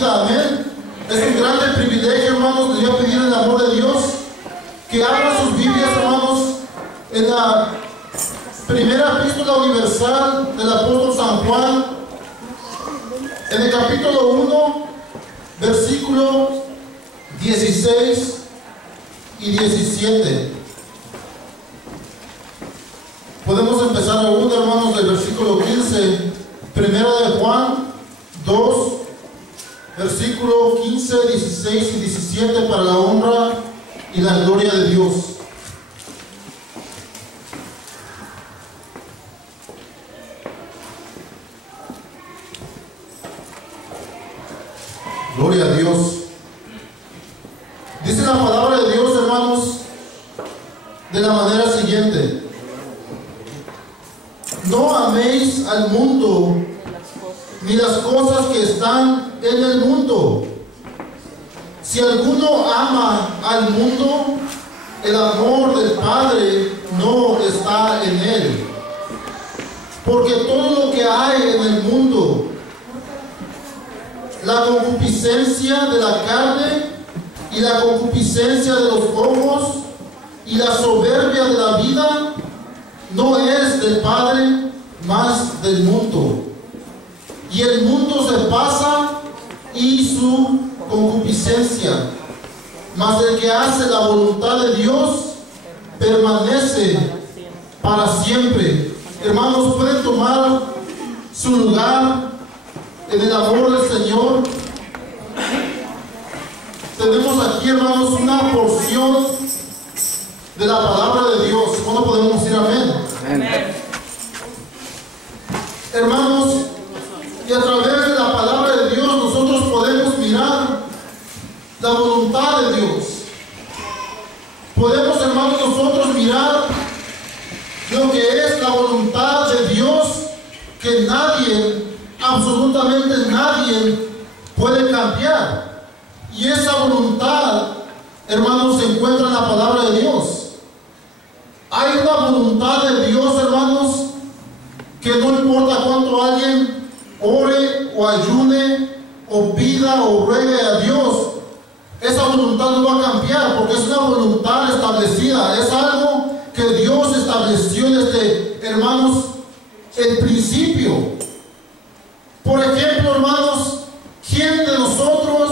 vida, amén. Es un grande privilegio, hermanos. Les voy a pedir en el amor de Dios que abran sus Biblias, hermanos, en la primera epístola universal del apóstol San Juan, en el capítulo 1, versículo 16 y 17. Podemos empezar aún, hermanos, del versículo 15. Primera de Juan 2, versículo 15, 16 y 17, para la honra y la gloria de Dios. Gloria a Dios. Dice la palabra de Dios, hermanos, de la manera siguiente: no améis al mundo ni las cosas que están en el mundo. Si alguno ama al mundo, el amor del Padre no está en él. Porque todo lo que hay en el mundo, la concupiscencia de la carne y la concupiscencia de los ojos y la soberbia de la vida, no es del Padre, mas del mundo. Y el mundo se pasa y su concupiscencia, mas el que hace la voluntad de Dios permanece para siempre. Hermanos, pueden tomar su lugar en el amor del Señor. Tenemos aquí, hermanos, una porción de la palabra de Dios. ¿Cuándo podemos decir amén? Amén. Hermanos, y a través de la palabra de Dios nosotros podemos mirar la voluntad de Dios. Podemos, hermanos, nosotros mirar lo que es la voluntad de Dios, que nadie, absolutamente nadie, puede cambiar. Y esa voluntad, hermanos, se encuentra en la palabra de Dios. Hay una voluntad de Dios, hermanos, que no importa cuánto alguien ore o ayune o pida o ruegue a Dios, esa voluntad no va a cambiar, porque es una voluntad establecida. Es algo que Dios estableció desde, hermanos, el principio. Por ejemplo, hermanos, ¿quién de nosotros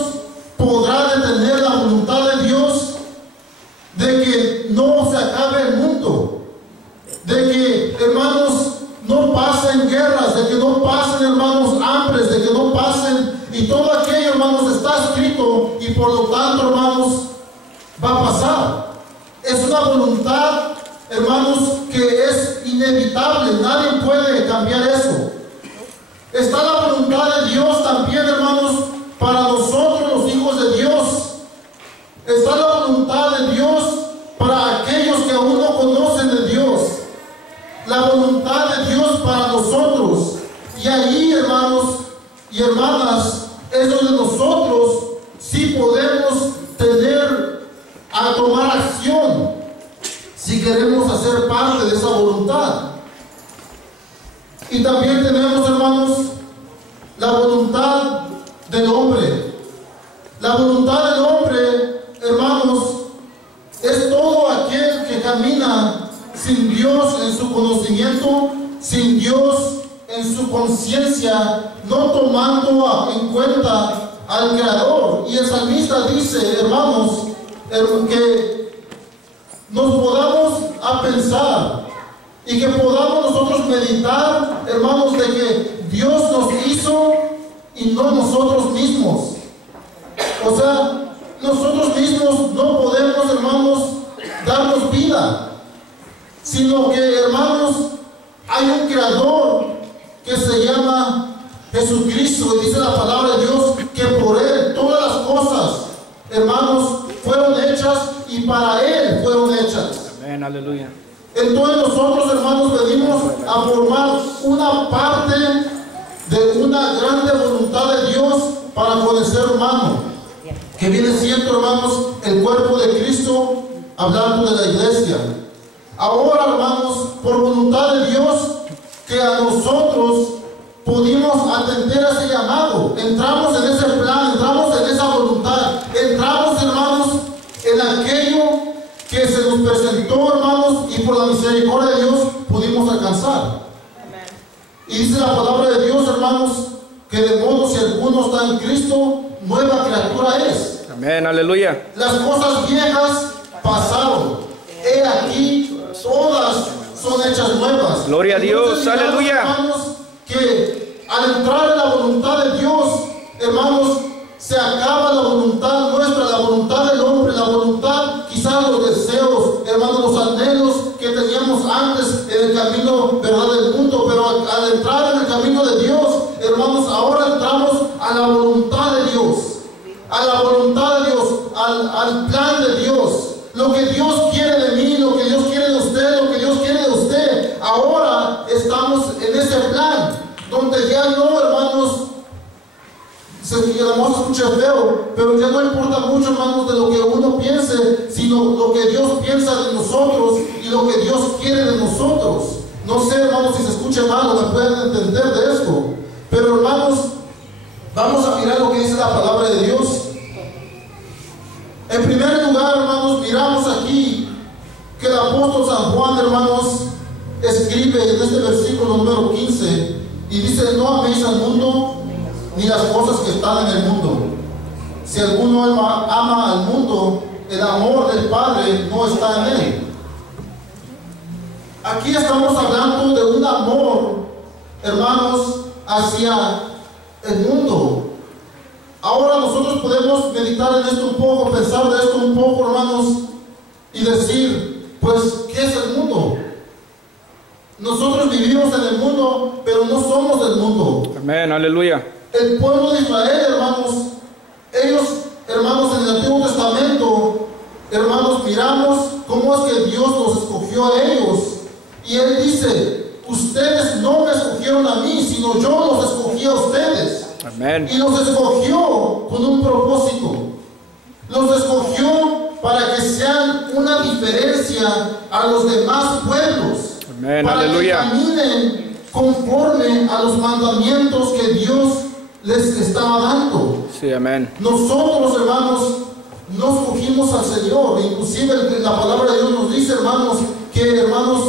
podrá detener la voluntad de Dios de que no se acabe el mundo? De que, hermanos, no pasen guerras, de que no pasen, hermanos, hambres, de que no pasen, y todo aquello, hermanos, está escrito, y por lo tanto, hermanos, va a pasar. Es una voluntad, hermanos, que es inevitable. Nadie puede cambiar eso. Está la voluntad de Dios también, hermanos, para nosotros, los hijos de Dios. Está la voluntad de Dios para aquellos que aún no conocen de Dios. La voluntad de Dios para nosotros. Y ahí, hermanos y hermanas, es donde nosotros sí podemos a tomar acción si queremos hacer parte de esa voluntad. Y también tenemos, hermanos, la voluntad del hombre. La voluntad del hombre, hermanos, es todo aquel que camina sin Dios en su conocimiento, sin Dios en su conciencia, no tomando en cuenta al Creador. Y el salmista dice, hermanos, que nos podamos a pensar y que podamos nosotros meditar, hermanos, de que Dios nos hizo y no nosotros mismos. O sea, nosotros mismos no podemos, hermanos, darnos vida, sino que, hermanos, hay un Creador que se llama Jesucristo, y dice la palabra de Dios que por Él todas las cosas, hermanos, fueron hechas y para Él fueron hechas. Amén, aleluya. Entonces nosotros, hermanos, venimos a formar una parte de una grande voluntad de Dios para con el ser humano, que viene siendo, hermanos, el cuerpo de Cristo, hablando de la iglesia. Ahora, hermanos, por voluntad de Dios, que a nosotros pudimos atender a ese llamado. Entramos en ese plan, está en Cristo, nueva criatura es. Amén, aleluya. Las cosas viejas pasaron. He aquí, todas son hechas nuevas. Gloria a Dios, Entonces, miramos, aleluya. hermanos, que al entrar en la voluntad de Dios, hermanos, se acaba la voluntad nuestra, la voluntad del hombre, la voluntad, quizás los deseos, hermanos, los anhelos que teníamos antes en el camino, ¿verdad?, del mundo, pero al entrar en el camino de Dios, hermanos, ahora entramos a la voluntad de Dios, a la voluntad de Dios, al plan de Dios. Lo que Dios quiere de mí, lo que Dios quiere de usted, lo que Dios quiere de usted. Ahora estamos en ese plan, donde ya no, hermanos, que la voz escuche feo, pero ya no importa mucho, hermanos, de lo que uno piense, sino lo que Dios piensa de nosotros y lo que Dios quiere de nosotros. No sé, hermanos, si se escuche mal o me pueden entender de esto, pero hermanos, vamos a mirar lo que dice la palabra de Dios. En primer lugar, hermanos, miramos aquí que el apóstol San Juan, hermanos, escribe en este versículo número 15 y dice: no améis al mundo ni las cosas que están en el mundo. Si alguno ama al mundo, el amor del Padre no está en él. Aquí estamos hablando de un amor, hermanos, hacia el mundo. Ahora nosotros podemos meditar en esto un poco, pensar de esto un poco, hermanos, y decir, pues, ¿qué es el mundo? Nosotros vivimos en el mundo, pero no somos del mundo. Amén, aleluya. El pueblo de Israel, hermanos, ellos, hermanos, en el Antiguo Testamento, hermanos, miramos cómo es que Dios los escogió a ellos. Y Él dice: ustedes no me escogieron a mí, sino yo los escogí a ustedes. Amén. Y los escogió con un propósito. Los escogió para que sean una diferencia a los demás pueblos. Amén, para aleluya. que caminen conforme a los mandamientos que Dios les estaba dando. Sí, amén. Nosotros, hermanos, no escogimos al Señor. Inclusive la palabra de Dios nos dice, hermanos, que, hermanos,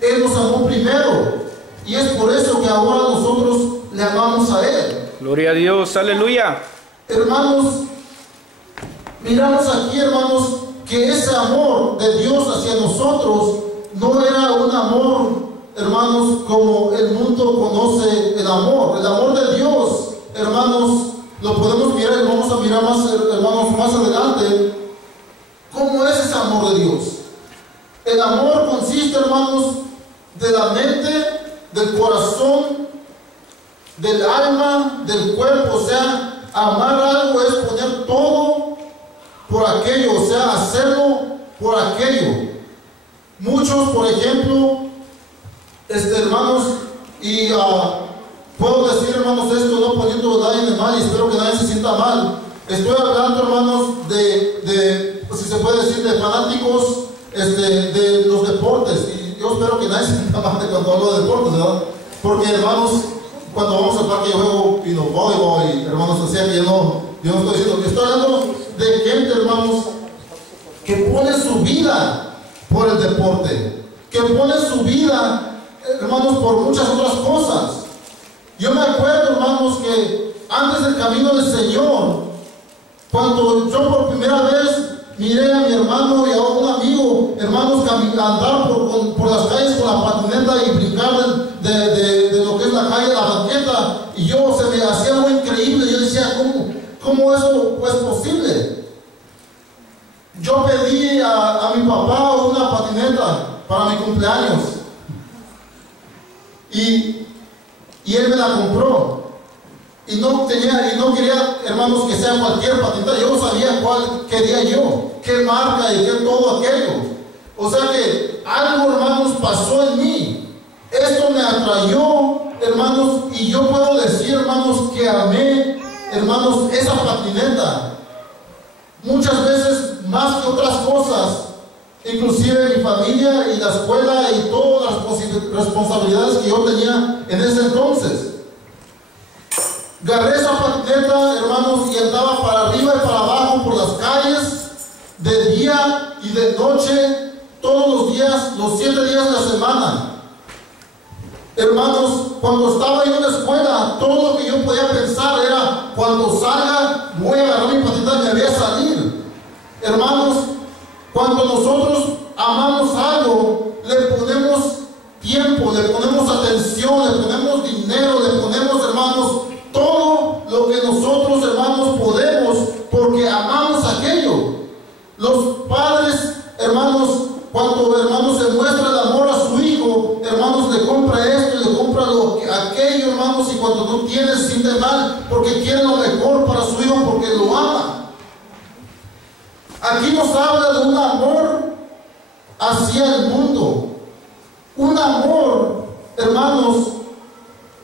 Él nos amó primero. Y es por eso que ahora nosotros le amamos a Él. Gloria a Dios, aleluya. Hermanos, miramos aquí, hermanos, que ese amor de Dios hacia nosotros no era un amor, hermanos, como el mundo conoce el amor. El amor de Dios, hermanos, lo podemos mirar y vamos a mirar más, hermanos, más adelante. ¿Cómo es ese amor de Dios? El amor consiste, hermanos, de la mente, del corazón, del alma, del cuerpo. O sea, amar algo es poner todo por aquello, o sea, hacerlo por aquello. Muchos, por ejemplo, hermanos, y puedo decir, hermanos, esto no poniendo a nadie de mal, y espero que nadie se sienta mal. Estoy hablando, hermanos, de si se puede decir, de fanáticos de los deportes. Y yo espero que nadie se sienta mal de cuando hablo de deportes, ¿verdad? Porque, hermanos, cuando vamos al parque yo juego voleibol, y hermanos, o sea que yo no estoy diciendo, que estoy hablando de gente, hermanos, que pone su vida por el deporte, que pone su vida, hermanos, por muchas otras cosas. Yo me acuerdo, hermanos, que antes del camino del Señor, cuando yo por primera vez miré a mi hermano y a un amigo, hermanos, andar por las calles con la patineta y brincar de lo que es la calle, la banqueta, y yo se me hacía algo increíble. Yo decía, ¿cómo eso es posible? Yo pedí a mi papá una patineta para mi cumpleaños y él me la compró. Y no quería, hermanos, que sea cualquier patineta. Yo no sabía cuál quería yo, qué marca y qué todo aquello. O sea que algo, hermanos, pasó en mí. Esto me atrayó, hermanos, y yo puedo decir, hermanos, que amé, hermanos, esa patineta. Muchas veces más que otras cosas, inclusive mi familia y la escuela y todas las responsabilidades que yo tenía en ese entonces. Agarré esa patineta, hermanos, y andaba para arriba y para abajo por las calles, de día y de noche, todos los días, los 7 días de la semana. Hermanos, cuando estaba yo en la escuela, todo lo que yo podía pensar era Aquí nos habla de un amor hacia el mundo. Un amor, hermanos,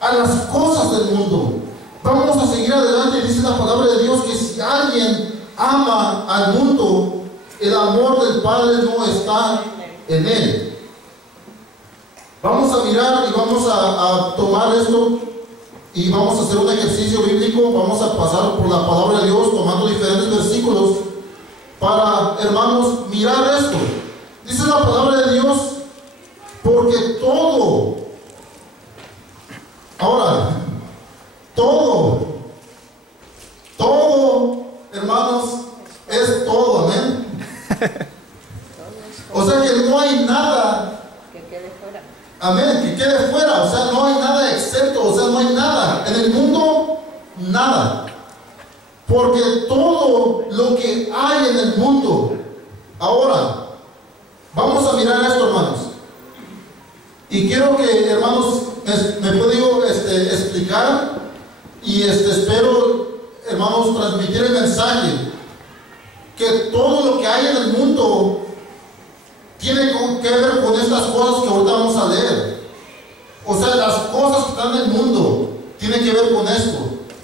a las cosas del mundo. Vamos a seguir adelante. Dice la palabra de Dios que si alguien ama al mundo, el amor del Padre no está en él. Vamos a mirar y vamos a tomar esto y vamos a hacer un ejercicio bíblico. Vamos a pasar por la palabra de Dios tomando diferentes versículos para, hermanos, mirar esto. Dice la palabra de Dios, porque todo, ahora, todo, hermanos, es todo, amén. O sea que no hay nada que quede fuera. Amén, que quede fuera. O sea, no hay nada excepto, o sea, no hay nada. En el mundo, nada. Porque todo lo que hay en el mundo, ahora, vamos a mirar esto, hermanos. Y quiero que, hermanos, me puedo explicar y espero, hermanos, transmitir el mensaje. Que todo lo que hay en el mundo tiene que ver con estas cosas que ahorita vamos a leer. O sea, las cosas que están en el mundo tienen que ver con esto.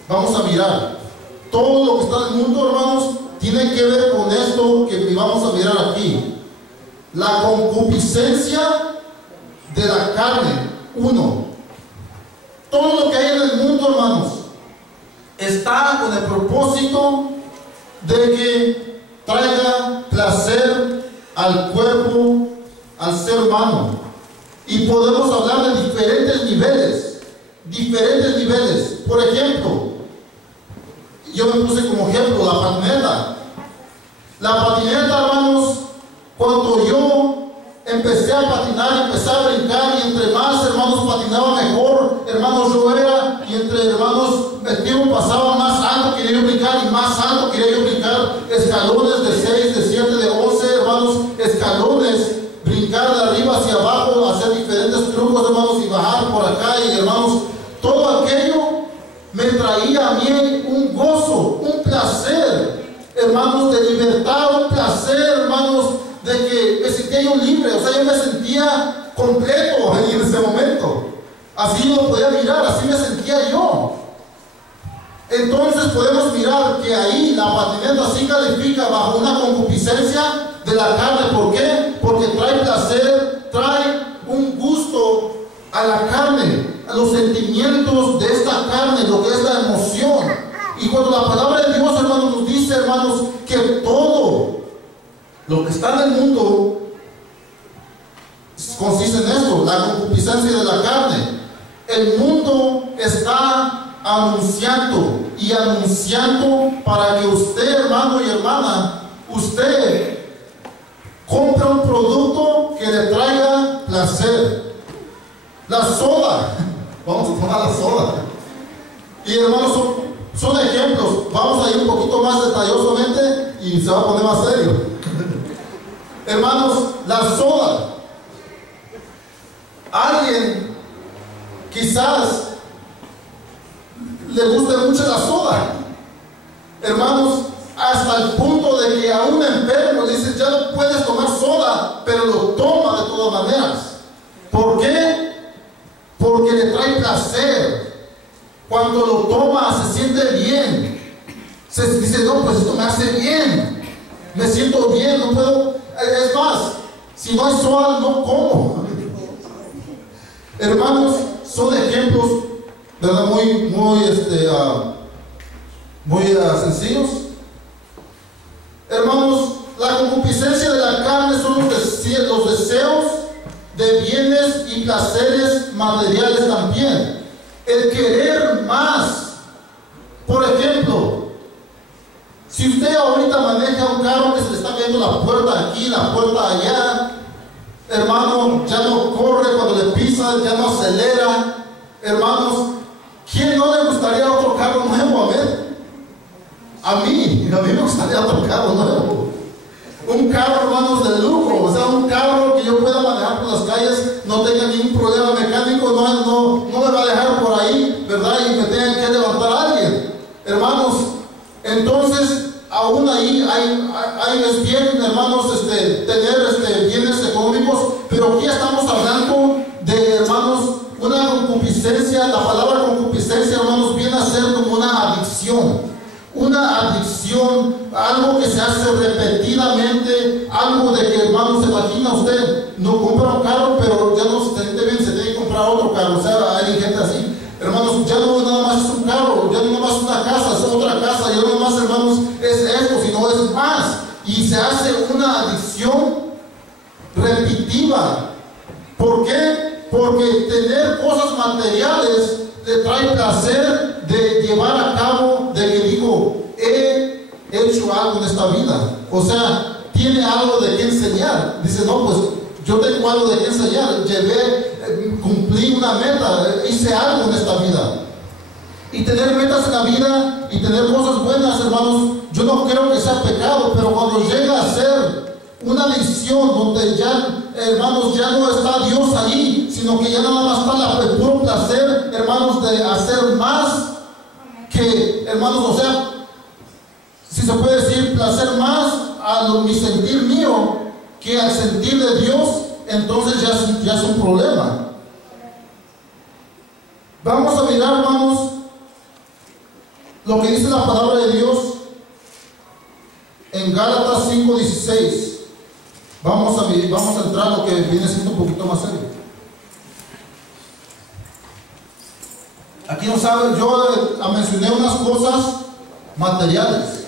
Vamos a mirar. Todo lo que está en el mundo, hermanos, tiene que ver con esto que vamos a mirar aquí. La concupiscencia de la carne. 1. Todo lo que hay en el mundo, hermanos, está con el propósito de que traiga placer al cuerpo, al ser humano. Y podemos hablar de diferentes niveles. Diferentes niveles. Por ejemplo, yo me puse como ejemplo la patineta. La patineta, hermanos, cuando yo empecé a patinar, empecé a brincar, y entre más hermanos patinaba mejor, hermanos, yo era, y entre hermanos el tiempo pasaba, más alto quería yo brincar, y más alto quería yo brincar, escalones de 6, de 7, de 11, hermanos, escalones, brincar de arriba hacia abajo, hacer diferentes trucos, hermanos, y bajar por acá, y hermanos, todo aquello me traía a mí un gozo, un placer, hermanos, de libertad, un placer, hermanos, de que me sentía yo libre. O sea, yo me sentía completo ahí en ese momento. Así yo lo podía mirar, así me sentía yo. Entonces podemos mirar que ahí la patineta sí califica bajo una concupiscencia de la carne. ¿Por qué? Porque trae placer, trae un gusto a la carne, a los sentimientos de esta carne, lo que es la emoción. Y cuando la palabra de Dios, hermanos, nos dice, hermanos, que todo lo que está en el mundo consiste en esto, la concupiscencia de la carne. El mundo está anunciando y anunciando para que usted, hermano y hermana, usted compre un producto que le traiga placer. La soda, vamos a tomar la soda. Y hermanos, son ejemplos. Vamos a ir un poquito más detallosamente y se va a poner más serio. Hermanos, la soda. Alguien quizás le guste mucho la soda. Hermanos, hasta el punto de que a un enfermo le dicen, ya no puedes tomar soda, pero lo toma de todas maneras. ¿Por qué? Porque le trae placer. Cuando lo toma se siente bien. Se dice, no, pues esto me hace bien. Me siento bien, no puedo. Es más, si no hay soda, no como. Hermanos, son ejemplos, ¿verdad? Muy sencillos. Hermanos, la concupiscencia de la carne son los deseos de bienes y placeres materiales también. El querer más. Por ejemplo, si usted ahorita maneja un carro que se le está viendo la puerta aquí, la puerta allá, hermano, ya no corre cuando le pisa, ya no acelera. Hermanos, ¿quién no le gustaría otro carro nuevo? A ver, a mí me gustaría otro carro nuevo. Un carro, hermanos, de lujo. O sea, un carro que yo pueda manejar por las calles, no tenga ningún problema mecánico, no me va a dejar por ahí, ¿verdad? Y me tengan que levantar a alguien. Hermanos, entonces aún ahí es bien, hermanos, tener bienes económicos, pero aquí estamos hablando de, hermanos, una concupiscencia. La palabra concupiscencia, hermanos, viene a ser como una adicción. Una adicción, algo que se hace repetidamente, algo de que, hermanos, se imagina usted, no compra un carro, pero ya no se siente bien, se tiene que comprar otro carro. O sea, hay gente así. Hermanos, ya no nada más es un carro, ya no nada más es una casa, es otra casa, ya no nada más, hermanos, es esto, sino es más. Y se hace una adicción repetitiva. ¿Por qué? Porque tener cosas materiales le trae placer de llevar a cabo, de que digo, he hecho algo en esta vida. O sea, tiene algo de qué enseñar. Dice, no, pues yo tengo algo de qué enseñar. Cumplí una meta, hice algo en esta vida. Y tener metas en la vida y tener cosas buenas, hermanos, yo no creo que sea pecado, pero cuando llega a ser una adicción donde ya, hermanos, ya no está Dios allí, sino que ya nada más está el puro placer, hermanos, de hacer más que, hermanos, o sea, si se puede decir, placer más a mi sentir mío que al sentir de Dios, entonces ya es un problema. Vamos a mirar, hermanos, lo que dice la palabra de Dios en Gálatas 5:16. Vamos a entrar a lo que viene siendo un poquito más serio. Aquí no saben, yo mencioné unas cosas materiales.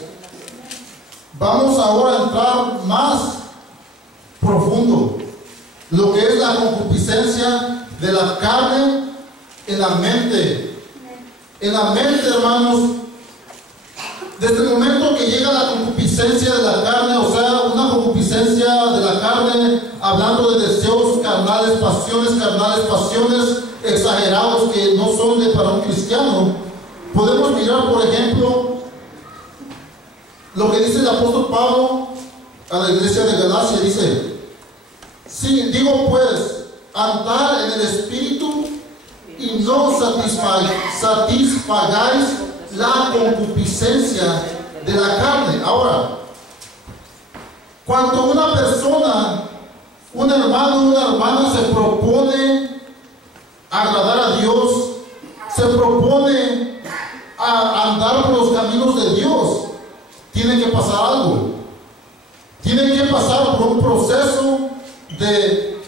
Vamos ahora a entrar más profundo. Lo que es la concupiscencia de la carne en la mente. En la mente, hermanos, desde el momento que llega la concupiscencia de la carne, o sea, una concupiscencia de la carne, hablando de deseos carnales, pasiones exagerados que no son para un cristiano, podemos mirar, por ejemplo, lo que dice el apóstol Pablo a la iglesia de Galacia. Dice, sí, digo pues, andar en el Espíritu y no satisfagáis la concupiscencia de la carne. Ahora, cuando una persona, un hermano, una hermana se propone agradar a Dios, se propone a andar por los caminos de Dios, tiene que pasar algo. Tiene que pasar por un proceso de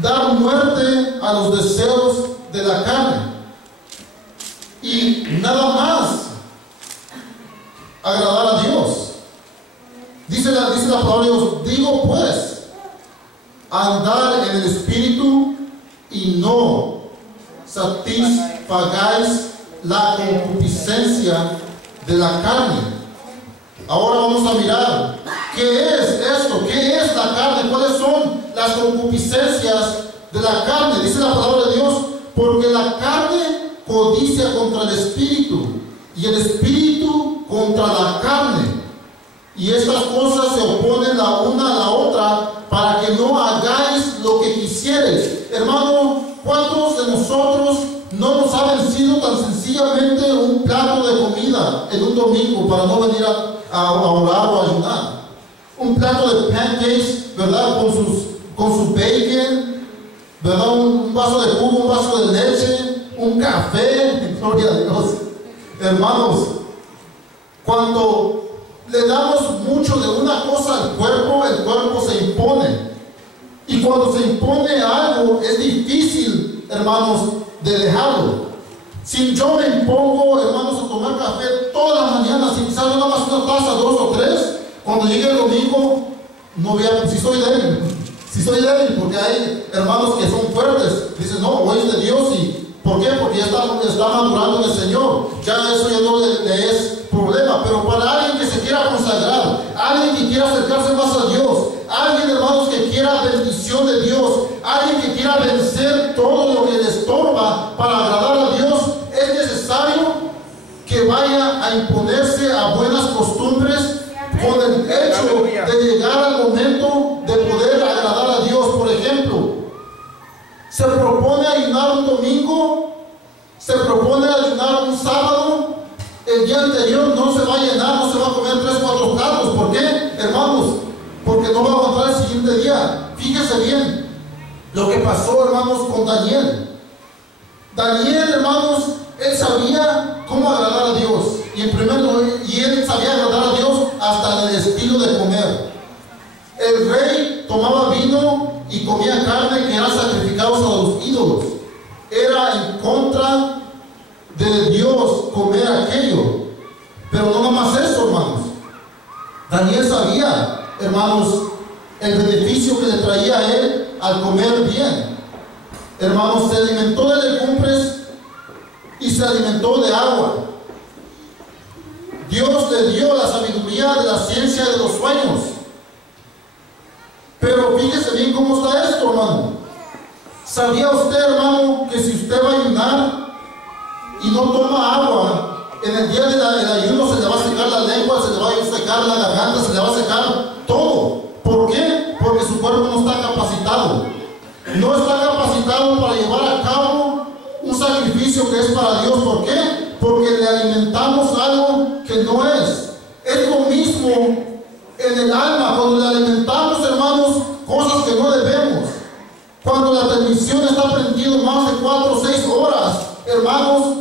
dar muerte a los deseos de la carne. Y nada más agradar a Dios. Dice la palabra de Dios, digo pues, andar en el Espíritu y no satisfagáis la concupiscencia de la carne. Ahora vamos a mirar, ¿qué es esto? ¿Qué es la carne? ¿Cuáles son las concupiscencias de la carne? Dice la palabra de Dios, porque la carne codicia contra el Espíritu y el Espíritu contra la carne. Y estas cosas se oponen la una a la otra para que no hagáis lo que quisierais. Hermano, ¿cuántos de nosotros no nos ha vencido tan sencillamente un plato de comida en un domingo para no venir a orar o a ayunar? Un plato de pancakes, ¿verdad? Con su bacon, ¿verdad? Un vaso de jugo, un vaso de leche, un café, gloria a Dios. Hermanos, cuando le damos mucho de una cosa al cuerpo, el cuerpo se impone. Y cuando se impone algo, es difícil, hermanos, de dejarlo. Si yo me impongo, hermanos, a tomar café todas las mañanas, si quizás nada más una taza, 2 o 3, cuando llegue el domingo, no vea si soy débil. Si soy débil, porque hay hermanos que son fuertes. Dicen, no, hoy es de Dios. Y ¿por qué? Porque ya está madurando en el Señor. Ya eso ya no le es problema. Pero para alguien que se quiera consagrar, alguien que quiera acercarse más a Dios, alguien, hermanos, que quiera bendición de Dios, alguien que quiera vencer todo lo que le estorba para agradar a Dios, es necesario que vaya a imponerse a buenas costumbres con el hecho de llegar al momento de poder agradar a Dios. Por ejemplo, se propone ayunar un domingo, se propone ayunar un sábado, el día anterior no se va a llenar, no se va a comer 3 o 4 platos. ¿Por qué, hermanos? Porque no va a aguantar el siguiente día. Fíjese bien lo que pasó, hermanos, con Daniel. Daniel, hermanos, él sabía cómo agradar a Dios. Y él sabía agradar a Dios hasta en el estilo de comer. El rey tomaba vino y comía carne que eran sacrificados a los ídolos. Era en contra de Dios comer aquello. Pero no nomás eso, hermanos. Daniel sabía, hermanos, el beneficio que le traía a él al comer bien. Hermanos, se alimentó de legumbres y se alimentó de agua. Dios le dio la sabiduría de la ciencia de los sueños. Pero fíjese bien cómo está esto, hermano. ¿Sabía usted, hermano, que si usted va a ayunar y no toma agua, en el día del ayuno se le va a secar la lengua, se le va a secar la garganta, se le va a secar todo? ¿Por qué? Porque su cuerpo no está capacitado. No está capacitado para llevar a cabo un sacrificio que es para Dios. ¿Por qué? Porque le alimentamos algo que no es. Es lo mismo en el alma, cuando le alimentamos, hermanos, cosas que no debemos. Cuando la televisión está prendida más de 4 o 6 horas, hermanos,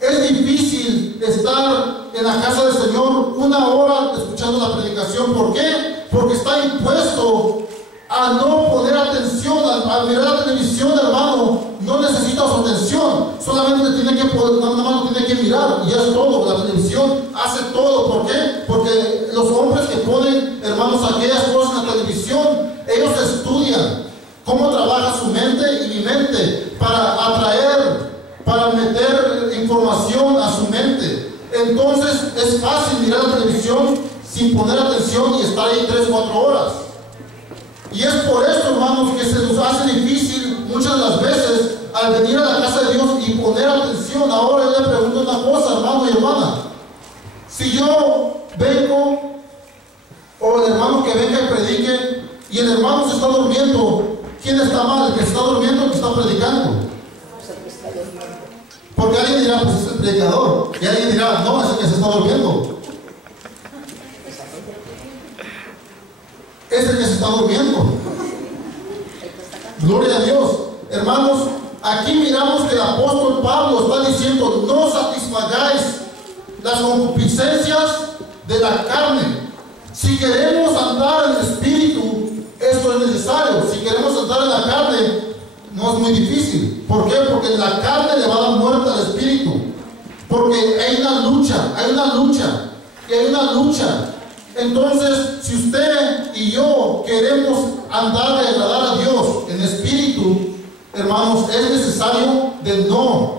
es difícil estar en la casa del Señor 1 hora escuchando la predicación. ¿Por qué? Porque está impuesto a no poner atención, al mirar la televisión, hermano. No necesita su atención, solamente tiene que poder, nada más lo tiene que mirar y ya es todo. La televisión hace todo. ¿Por qué? Porque los hombres que ponen, hermanos, aquellas cosas en la televisión, ellos estudian cómo trabaja su mente y mi mente para atraer, para meter información a su mente. Entonces es fácil mirar la televisión sin poner atención y estar ahí 3 o 4 horas. Y es por eso, hermanos, que se nos hace difícil muchas de las veces al venir a la casa de Dios y poner atención. Ahora yo le pregunto una cosa, hermano y hermana. Si yo vengo, o el hermano que venga y predique, y el hermano se está durmiendo, ¿quién está mal? ¿El que está durmiendo o el que está predicando? Porque alguien dirá, pues es el predicador. Y alguien dirá, no, es el que se está durmiendo. Es el que se está durmiendo. Gloria a Dios. Hermanos, aquí miramos que el apóstol Pablo está diciendo: no satisfagáis las concupiscencias de la carne. Si queremos andar en el espíritu, esto es necesario. Si queremos andar en la carne, no es muy difícil. ¿Por qué? Porque la carne le va a dar muerte al espíritu. Porque hay una lucha, y hay una lucha. Entonces, si usted y yo queremos andar y agradar a Dios en espíritu, hermanos, es necesario de no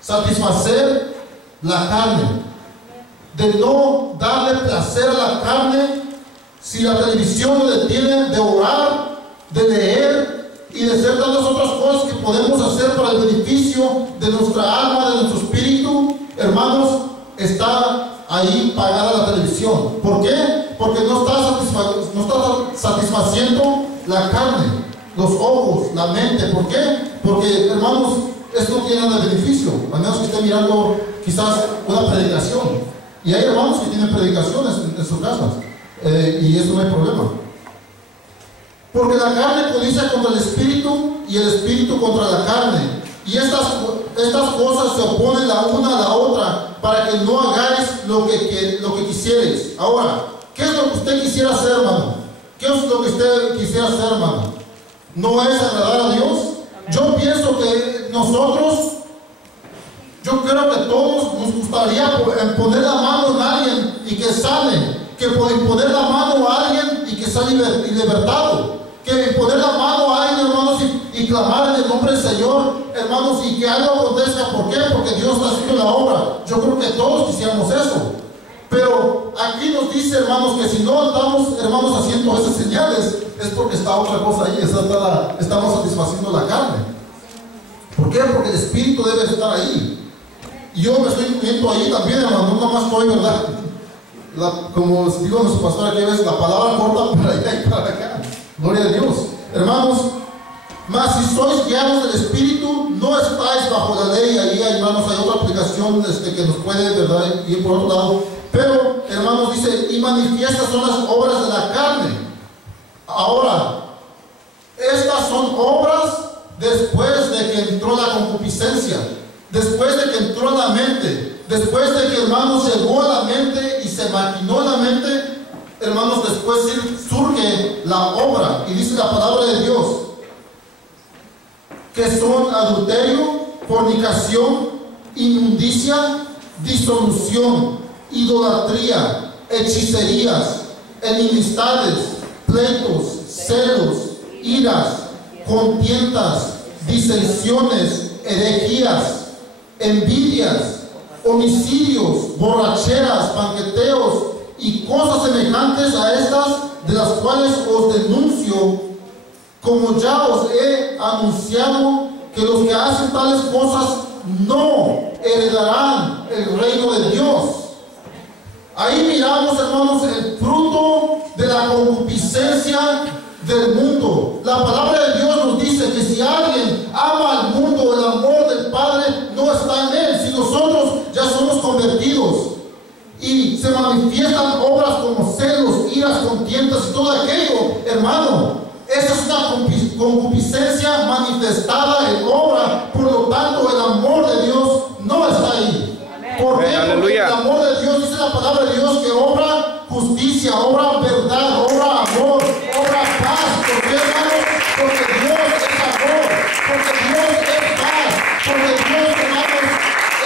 satisfacer la carne, de no darle placer a la carne. Si la televisión nos detiene de orar, de leer y de hacer tantas otras cosas que podemos hacer para el beneficio de nuestra alma, de nuestro espíritu, hermanos, está ahí pagada la televisión. ¿Por qué? Porque no está satisfaciendo la carne, los ojos, la mente. ¿Por qué? Porque, hermanos, esto no tiene nada de beneficio, a menos que esté mirando quizás una predicación. Y hay hermanos que tienen predicaciones en sus casas, y eso no hay problema. Porque la carne codicia contra el espíritu y el espíritu contra la carne. Y estas cosas se oponen la una a la otra para que no hagáis lo que quisierais. Ahora, ¿qué es lo que usted quisiera hacer, hermano? ¿Qué es lo que usted quisiera hacer, hermano? ¿No es agradar a Dios? Yo pienso que nosotros, yo creo que todos nos gustaría poner la mano en alguien y que sane, que poner la mano a alguien y que sea libertado, que poner la mano a alguien, hermanos, y clamar en el nombre del Señor, hermanos, y que algo acontezca. ¿Por qué? Porque Dios está haciendo la obra. Yo creo que todos quisiéramos eso. Pero aquí nos dice, hermanos, que si no andamos, hermanos, haciendo esas señales, es porque está otra cosa ahí, estamos satisfaciendo la carne. ¿Por qué? Porque el espíritu debe estar ahí. Y yo me estoy uniendo ahí también, hermano, no nomás estoy, ¿verdad? Como digo nuestro pastor aquí, ves la palabra corta para allá y para acá. Gloria a Dios. Hermanos, Mas si sois guiados del Espíritu, no estáis bajo la ley. Ahí, hermanos, hay otra aplicación que nos puede, ¿verdad?, ir por otro lado. Pero, hermanos, dice, y manifiestas son las obras de la carne. Ahora, estas son obras después de que entró la concupiscencia, después de que entró a la mente, después de que, hermanos, llegó a la mente y se maquinó en la mente, hermanos, después surge la obra. Y dice la palabra de Dios, que son adulterio, fornicación, inmundicia, disolución, idolatría, hechicerías, enemistades, pleitos, celos, iras, contiendas, disensiones, herejías, envidias, homicidios, borracheras, banqueteos y cosas semejantes a estas, de las cuales os denuncio, como ya os he anunciado, que los que hacen tales cosas no heredarán el reino de Dios. Ahí miramos, hermanos, el fruto de la concupiscencia del mundo. La palabra de Dios nos dice que si alguien ama al mundo, el amor del Padre no está en él. Si nosotros ya somos convertidos y se manifiestan obras como celos, iras, contiendas y todo aquello, hermano, esa es una concupiscencia manifestada en obra. Por lo tanto, el amor de Dios no está ahí. ¿Por qué? Porque el amor de Dios, dice la palabra de Dios, que obra justicia, obra verdad, obra amor, obra paz. ¿Por qué, hermanos? Porque Dios es amor, porque Dios es paz, porque Dios, hermanos,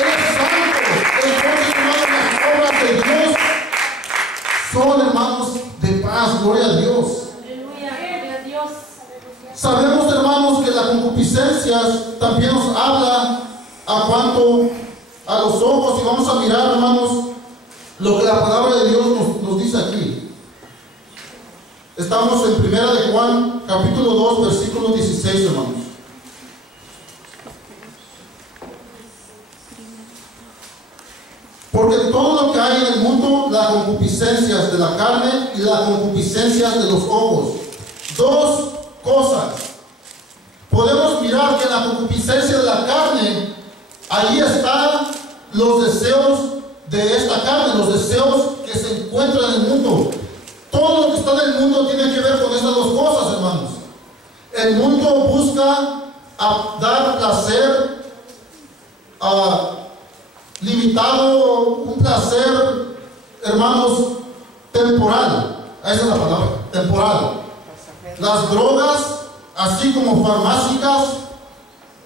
es santo. Entonces, hermanos, las obras de Dios son, hermanos, de paz. Gloria a Dios. Sabemos, hermanos, que la concupiscencia también nos habla a cuanto a los ojos, y vamos a mirar, hermanos, lo que la palabra de Dios nos dice aquí. Estamos en 1 de Juan, capítulo 2, versículo 16, hermanos. Porque todo lo que hay en el mundo, las concupiscencias de la carne y las concupiscencias de los ojos. Dos cosas. Podemos mirar que en la concupiscencia de la carne, ahí están los deseos de esta carne, los deseos que se encuentran en el mundo. Todo lo que está en el mundo tiene que ver con estas dos cosas, hermanos. El mundo busca dar placer limitado, un placer, hermanos, temporal. Esa es la palabra, temporal. Las drogas, así como farmácicas,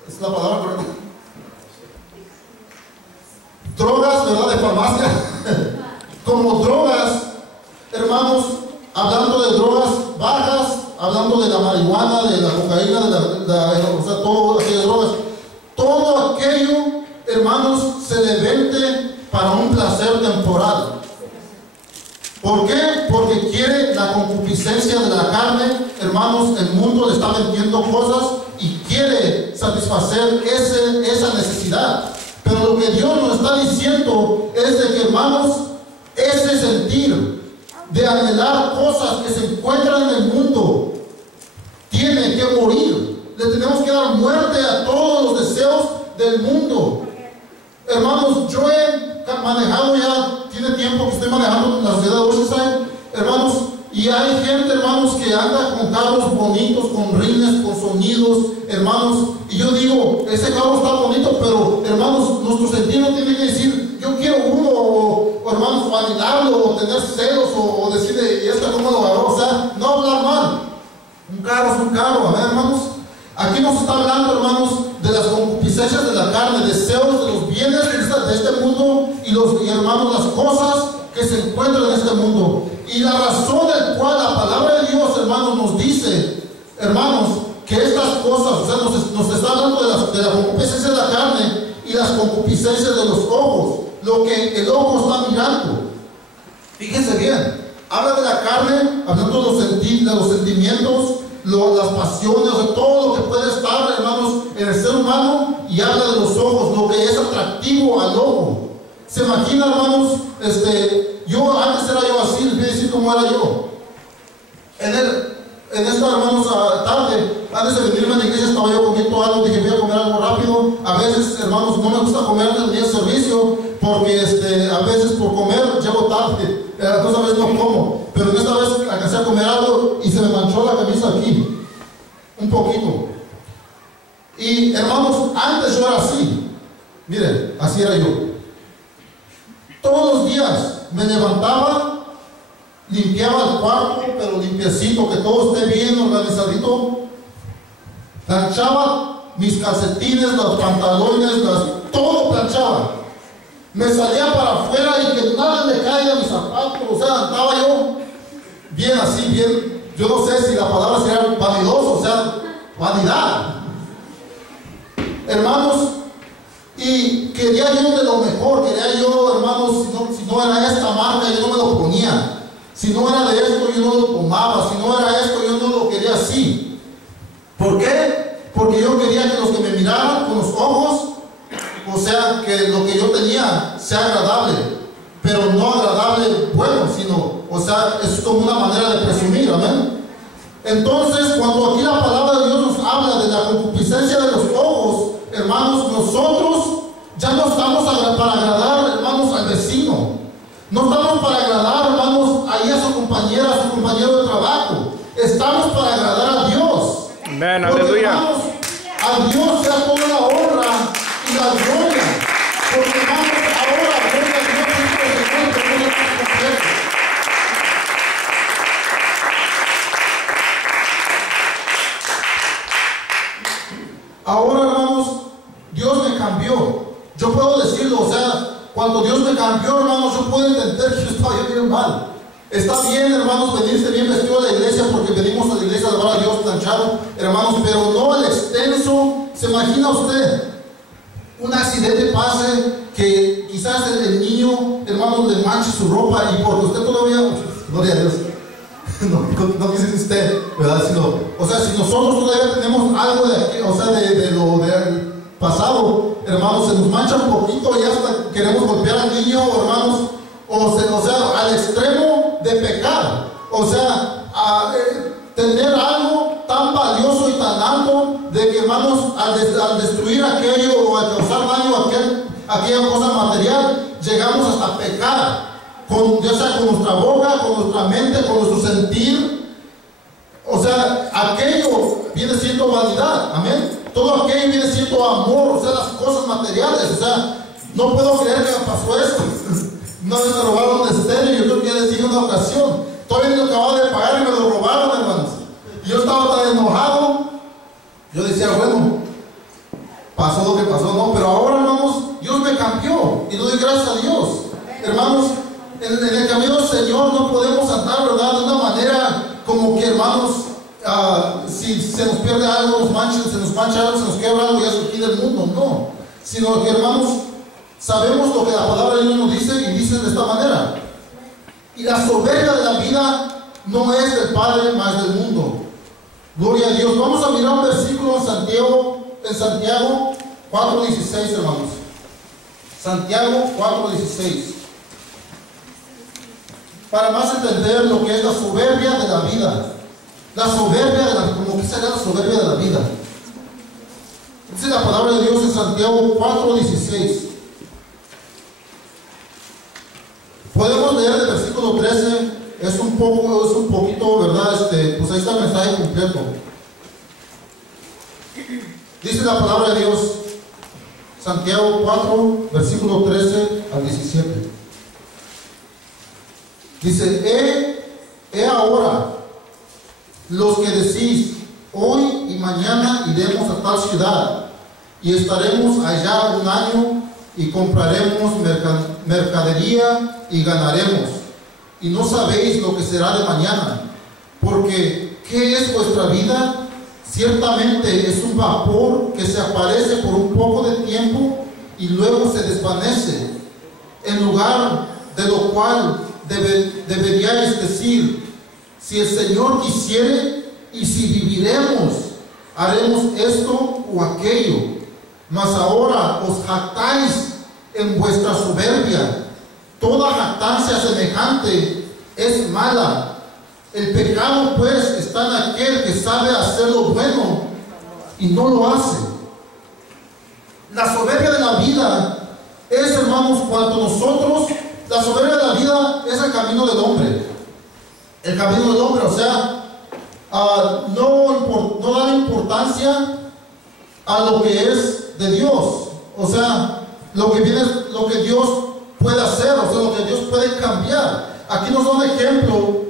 es la palabra correcta. Drogas, ¿verdad? De farmacia. Como drogas, hermanos, hablando de drogas bajas, hablando de la marihuana, de la cocaína, o sea, todo aquellas drogas. Todo aquello, hermanos, se le vende para un placer temporal. ¿Por qué? Porque quiere la concupiscencia de la carne, hermanos. El mundo le está vendiendo cosas y quiere satisfacer esa necesidad. Pero lo que Dios nos está diciendo es de que, hermanos, ese sentir de anhelar cosas que se encuentran en el mundo tiene que morir. Le tenemos que dar muerte a todos los deseos del mundo. Hermanos, yo he manejado ya, tiene tiempo que estoy manejando la ciudad de Oceanside, hermanos, y hay gente, hermanos, que anda con carros bonitos, con rines, con sonidos, hermanos, y yo digo, ese carro está bonito, pero, hermanos, nuestro sentido tiene que decir, yo quiero uno, o hermanos, validarlo, o tener celos, o decirle, ¿y esta cómo lo agarró? O sea, no hablar mal. Un carro es un carro, a ver, hermanos. Aquí nos está hablando, hermanos, de las concupiscencias de la carne, deseos de los bienes de este mundo y hermanos, las cosas que se encuentran en este mundo. Y la razón del cual la palabra de Dios, hermanos, nos dice, hermanos, que estas cosas, o sea, nos está hablando de la concupiscencia de la carne y las concupiscencias de los ojos, lo que el ojo está mirando. Fíjense bien, habla de la carne, hablando de los sentimientos, las pasiones, de todo lo que puede estar, hermanos, en el ser humano, y habla de los ojos, lo que es atractivo al ojo. Se imagina, hermanos, yo antes era yo así, les voy a decir cómo era yo. En esta, hermanos, tarde, antes de venirme a la iglesia, llego tarde, entonces a veces no como, pero en esta vez alcancé a comer algo y se me manchó la camisa aquí, un poquito. Y hermanos, antes yo era así, miren, así era yo. Todos los días me levantaba, limpiaba el cuarto, pero limpiecito, que todo esté bien organizadito, planchaba mis calcetines, los pantalones, todo planchaba. Me salía para afuera y que nada me caiga a mis zapatos, o sea, andaba yo bien así, bien, yo no sé si la palabra sería vanidoso, o sea, vanidad. Hermanos, y quería yo de lo mejor, quería yo, hermanos, si no era esta marca, yo no me lo ponía. Si no era de esto, yo no lo tomaba. Si no era esto, yo no lo quería así. ¿Por qué? Porque yo quería que los que me miraran con los ojos, o sea, que lo que yo tenía sea agradable, pero no agradable bueno, sino, o sea, es como una manera de presumir, amén. Entonces, cuando aquí la palabra de Dios nos habla de la concupiscencia de los ojos, hermanos, nosotros ya no estamos para agradar, hermanos, al vecino. No estamos para agradar, hermanos, ahí a su compañera, a su compañero de trabajo. Estamos para agradar a Dios. Amén, porque, aleluya. hermanos, a Dios sea toda la honra y la gloria. Porque, hermanos, ahora, gloria a Dios, es completo. Ahora, hermanos, Dios me cambió. Yo puedo decirlo, o sea, cuando Dios me cambió, hermanos, yo puedo entender que yo estaba bien mal. Está bien, hermanos, venirse bien vestido a la iglesia porque venimos a la iglesia a alabar a Dios planchado, hermanos, pero no el extenso. ¿Se imagina usted? Un accidente pase, que quizás el niño, hermanos, le manche su ropa y porque usted todavía, gloria a Dios, no dice usted, ¿verdad? Sino, o sea, si nosotros todavía tenemos algo de aquí, o sea, de lo del pasado, hermanos, se nos mancha un poquito y hasta queremos golpear al niño, hermanos, o sea, al extremo de pecar, o sea, tener algo tan valioso y tan alto de que, hermanos, al destruir aquello o al causar daño a aquella cosa material, llegamos hasta pecar, ya sea con nuestra boca, con nuestra mente, con nuestro sentir. O sea, aquello viene siendo vanidad, amén. Todo aquello viene siendo amor, o sea, las cosas materiales. O sea, no puedo creer que me pasó esto. Una vez me robaron un estéreo, yo creo que ya les dije una ocasión. Todavía no acababa de pagar y me lo robaron, hermanos. Y yo estaba tan enojado. Yo decía, bueno, pasó lo que pasó, no, pero ahora, hermanos, Dios me cambió y doy gracias a Dios. Hermanos, en el camino del Señor no podemos andar, ¿verdad?, de una manera como que, hermanos, si se nos pierde algo, se nos mancha algo, se nos quebra algo, ya es aquí del mundo, no. Sino que, hermanos, sabemos lo que la palabra de Dios nos dice y dice de esta manera. Y la soberbia de la vida no es del Padre, más del mundo. Gloria a Dios. Vamos a mirar un versículo en Santiago 4:16, hermanos. Santiago 4:16. Para más entender lo que es la soberbia de la vida. La soberbia de la vida. ¿Cómo que será la soberbia de la vida? Dice la palabra de Dios en Santiago 4:16. Podemos leer el versículo 13, es un poquito, ¿verdad? Pues ahí está el mensaje completo. Dice la palabra de Dios, Santiago 4, versículo 13 al 17. Dice, he ahora los que decís, hoy y mañana iremos a tal ciudad, y estaremos allá un año, y compraremos mercadería y ganaremos, y no sabéis lo que será de mañana, porque ¿qué es vuestra vida? Ciertamente es un vapor que se aparece por un poco de tiempo y luego se desvanece. En lugar de lo cual deberíais decir, si el Señor quisiere y si viviremos, haremos esto o aquello. Mas ahora os jactáis en vuestra soberbia. Toda jactancia semejante es mala. El pecado, pues, está en aquel que sabe hacer lo bueno y no lo hace. La soberbia de la vida es, hermanos, cuando nosotros La soberbia de la vida es el camino del hombre. El camino del hombre, o sea, no dar importancia a lo que es de Dios. O sea, lo que Dios puede hacer, o sea, lo que Dios puede cambiar. Aquí nos da un ejemplo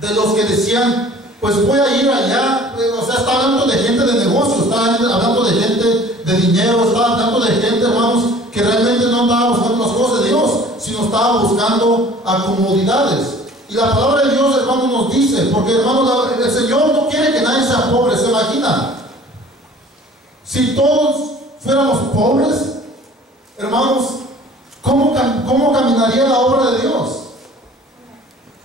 de los que decían, pues voy a ir allá. O sea, está hablando de gente de negocio, está hablando de gente de dinero, está hablando de gente, hermanos, que realmente no andaba buscando las cosas de Dios, sino estaba buscando comodidades. Y la palabra de Dios, hermano, nos dice, porque, hermano, el Señor no quiere que nadie sea pobre. ¿Se imagina? Si todos fuéramos pobres, hermanos, ¿cómo caminaría la obra de Dios?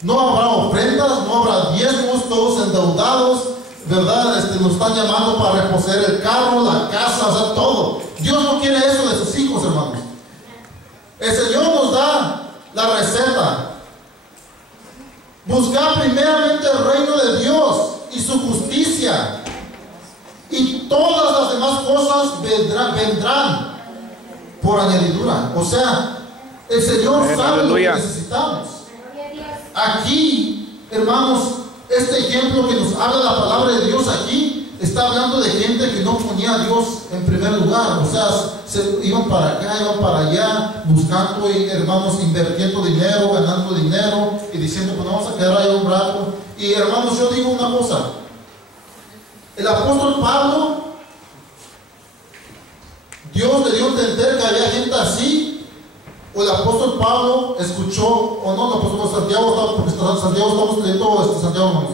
No habrá ofrendas, no habrá diezmos, todos endeudados, ¿verdad? Nos están llamando para reposer el carro, la casa, o sea, todo. Dios no quiere eso de sus hijos, hermanos. El Señor nos da la receta. Buscar primeramente el reino de Dios y su justicia, y todas las demás cosas vendrán por añadidura. O sea, el Señor sabe lo que necesitamos. Aquí, hermanos, este ejemplo que nos habla la palabra de Dios aquí, está hablando de gente que no ponía a Dios en primer lugar. O sea, se iban para acá, iban para allá, buscando, hermanos, invirtiendo dinero, ganando dinero, y diciendo, pues vamos a quedar ahí un rato. Y, hermanos, yo digo una cosa. El apóstol Pablo, Dios le dio a entender que había gente así. O el apóstol Pablo escuchó, o no, el apóstol Santiago, porque Santiago estamos leyendo Santiago, hermanos.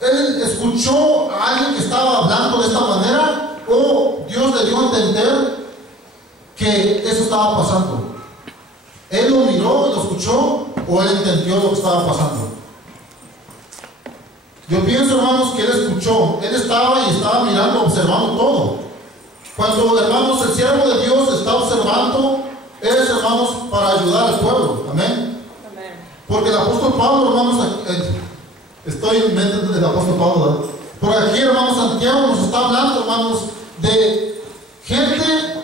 Él escuchó a alguien que estaba hablando de esta manera, o Dios le dio a entender que eso estaba pasando. Él lo miró y lo escuchó, o él entendió lo que estaba pasando. Yo pienso, hermanos, que él escuchó. Él estaba mirando, observando todo. Cuando, hermanos, el siervo de Dios está observando, es, hermanos, para ayudar al pueblo. Amén. Porque el apóstol Pablo, hermanos, estoy en mente del apóstol Pablo, ¿verdad? Por aquí, hermanos, Santiago nos está hablando, hermanos, de gente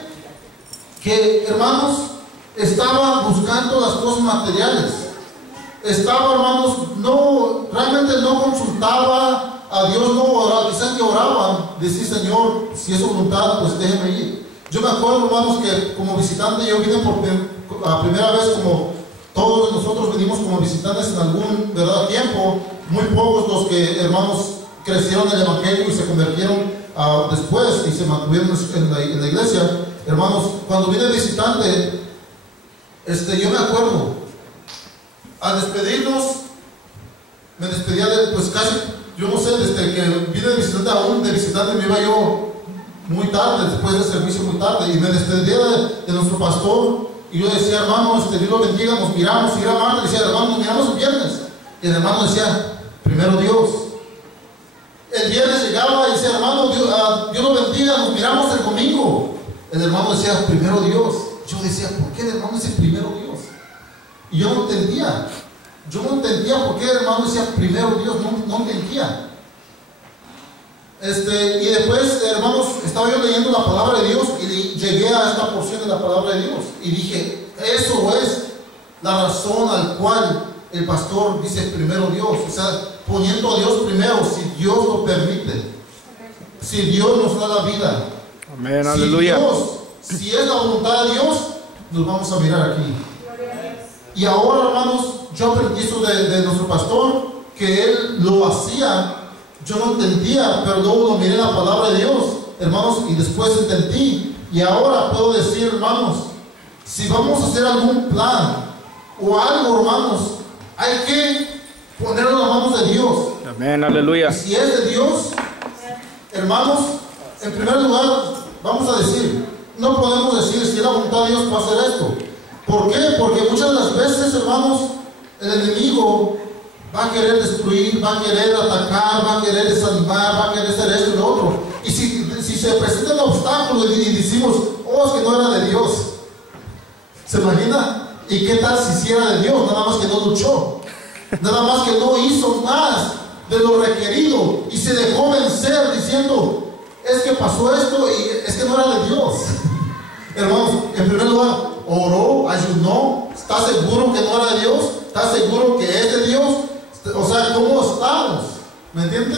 que, hermanos, estaba buscando las cosas materiales. Estaba, hermanos, realmente no consultaba a Dios, no oraba. Dicen que oraban, decía, Señor, si es su voluntad, pues déjeme ir. Yo me acuerdo, hermanos, que como visitante yo vine por primera vez, como todos nosotros venimos como visitantes en algún, ¿verdad?, tiempo. Muy pocos los que, hermanos, crecieron en el Evangelio y se convirtieron después y se mantuvieron en la iglesia. Hermanos, cuando vine visitante, yo me acuerdo, al despedirnos, me despedía pues casi, yo no sé, desde que vine de visitante aún, de visitante me iba yo muy tarde, después del servicio muy tarde, y me despedía de nuestro pastor, y yo decía, hermano, Dios lo bendiga, nos miramos, y era martes, y decía, hermano, nos miramos el viernes, y el hermano decía, primero Dios. El viernes llegaba y decía, hermano, Dios lo bendiga, nos miramos el domingo. El hermano decía, primero Dios. Yo decía, ¿por qué el hermano dice primero Dios? Y yo no entendía por qué el hermano decía primero Dios, no entendía. Y después, hermanos, estaba yo leyendo la palabra de Dios y llegué a esta porción de la palabra de Dios y dije, eso es la razón al cual el pastor dice primero Dios. O sea, poniendo a Dios primero, si Dios lo permite, si Dios nos da la vida. Amén, aleluya. Si es la voluntad de Dios, nos vamos a mirar aquí. Y ahora, hermanos, yo aprendí eso de nuestro pastor, que él lo hacía. Yo no entendía, pero luego lo miré en la palabra de Dios, hermanos, y después entendí. Y ahora puedo decir, hermanos, si vamos a hacer algún plan o algo, hermanos, hay que ponerlo en las manos de Dios. Amén, aleluya. Y si es de Dios, hermanos, en primer lugar, vamos a decir, no podemos decir si es la voluntad de Dios para hacer esto. ¿Por qué? Porque muchas de las veces, hermanos, el enemigo va a querer destruir, va a querer atacar, va a querer desanimar, va a querer hacer esto y lo otro. Y si se presenta el obstáculo y decimos, oh, es que no era de Dios. ¿Se imagina? ¿Y qué tal si hiciera de Dios? Nada más que no luchó. Nada más que no hizo más de lo requerido. Y se dejó vencer diciendo, es que pasó esto y es que no era de Dios. Hermanos, en primer lugar, oró, ayunó, ¿está seguro que no era de Dios? ¿Está seguro que es de Dios? O sea, ¿cómo estamos? ¿Me entiende?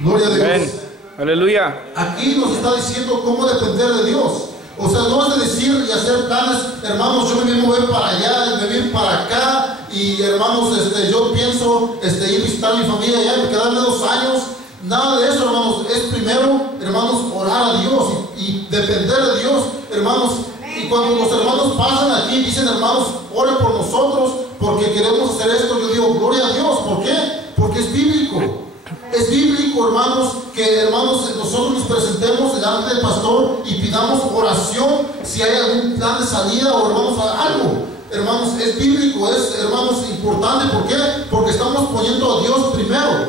Gloria a Dios. Amén. Aleluya. Aquí nos está diciendo cómo depender de Dios. O sea, no es de decir y hacer planes, hermanos, yo me voy a mover para allá, me voy a ir para acá, y hermanos, yo pienso ir a visitar a mi familia allá, me quedarme 2 años. Nada de eso, hermanos. Es primero, hermanos, orar a Dios y depender de Dios, hermanos. Y cuando los hermanos pasan aquí, dicen, hermanos, oren por nosotros porque queremos hacer esto, yo digo, gloria a Dios. ¿Por qué? Porque es bíblico. Es bíblico, hermanos, que hermanos nosotros nos presentemos delante del pastor y pidamos oración si hay algún plan de salida o hermanos algo. Hermanos, es bíblico, es, hermanos, importante. ¿Por qué? Porque estamos poniendo a Dios primero.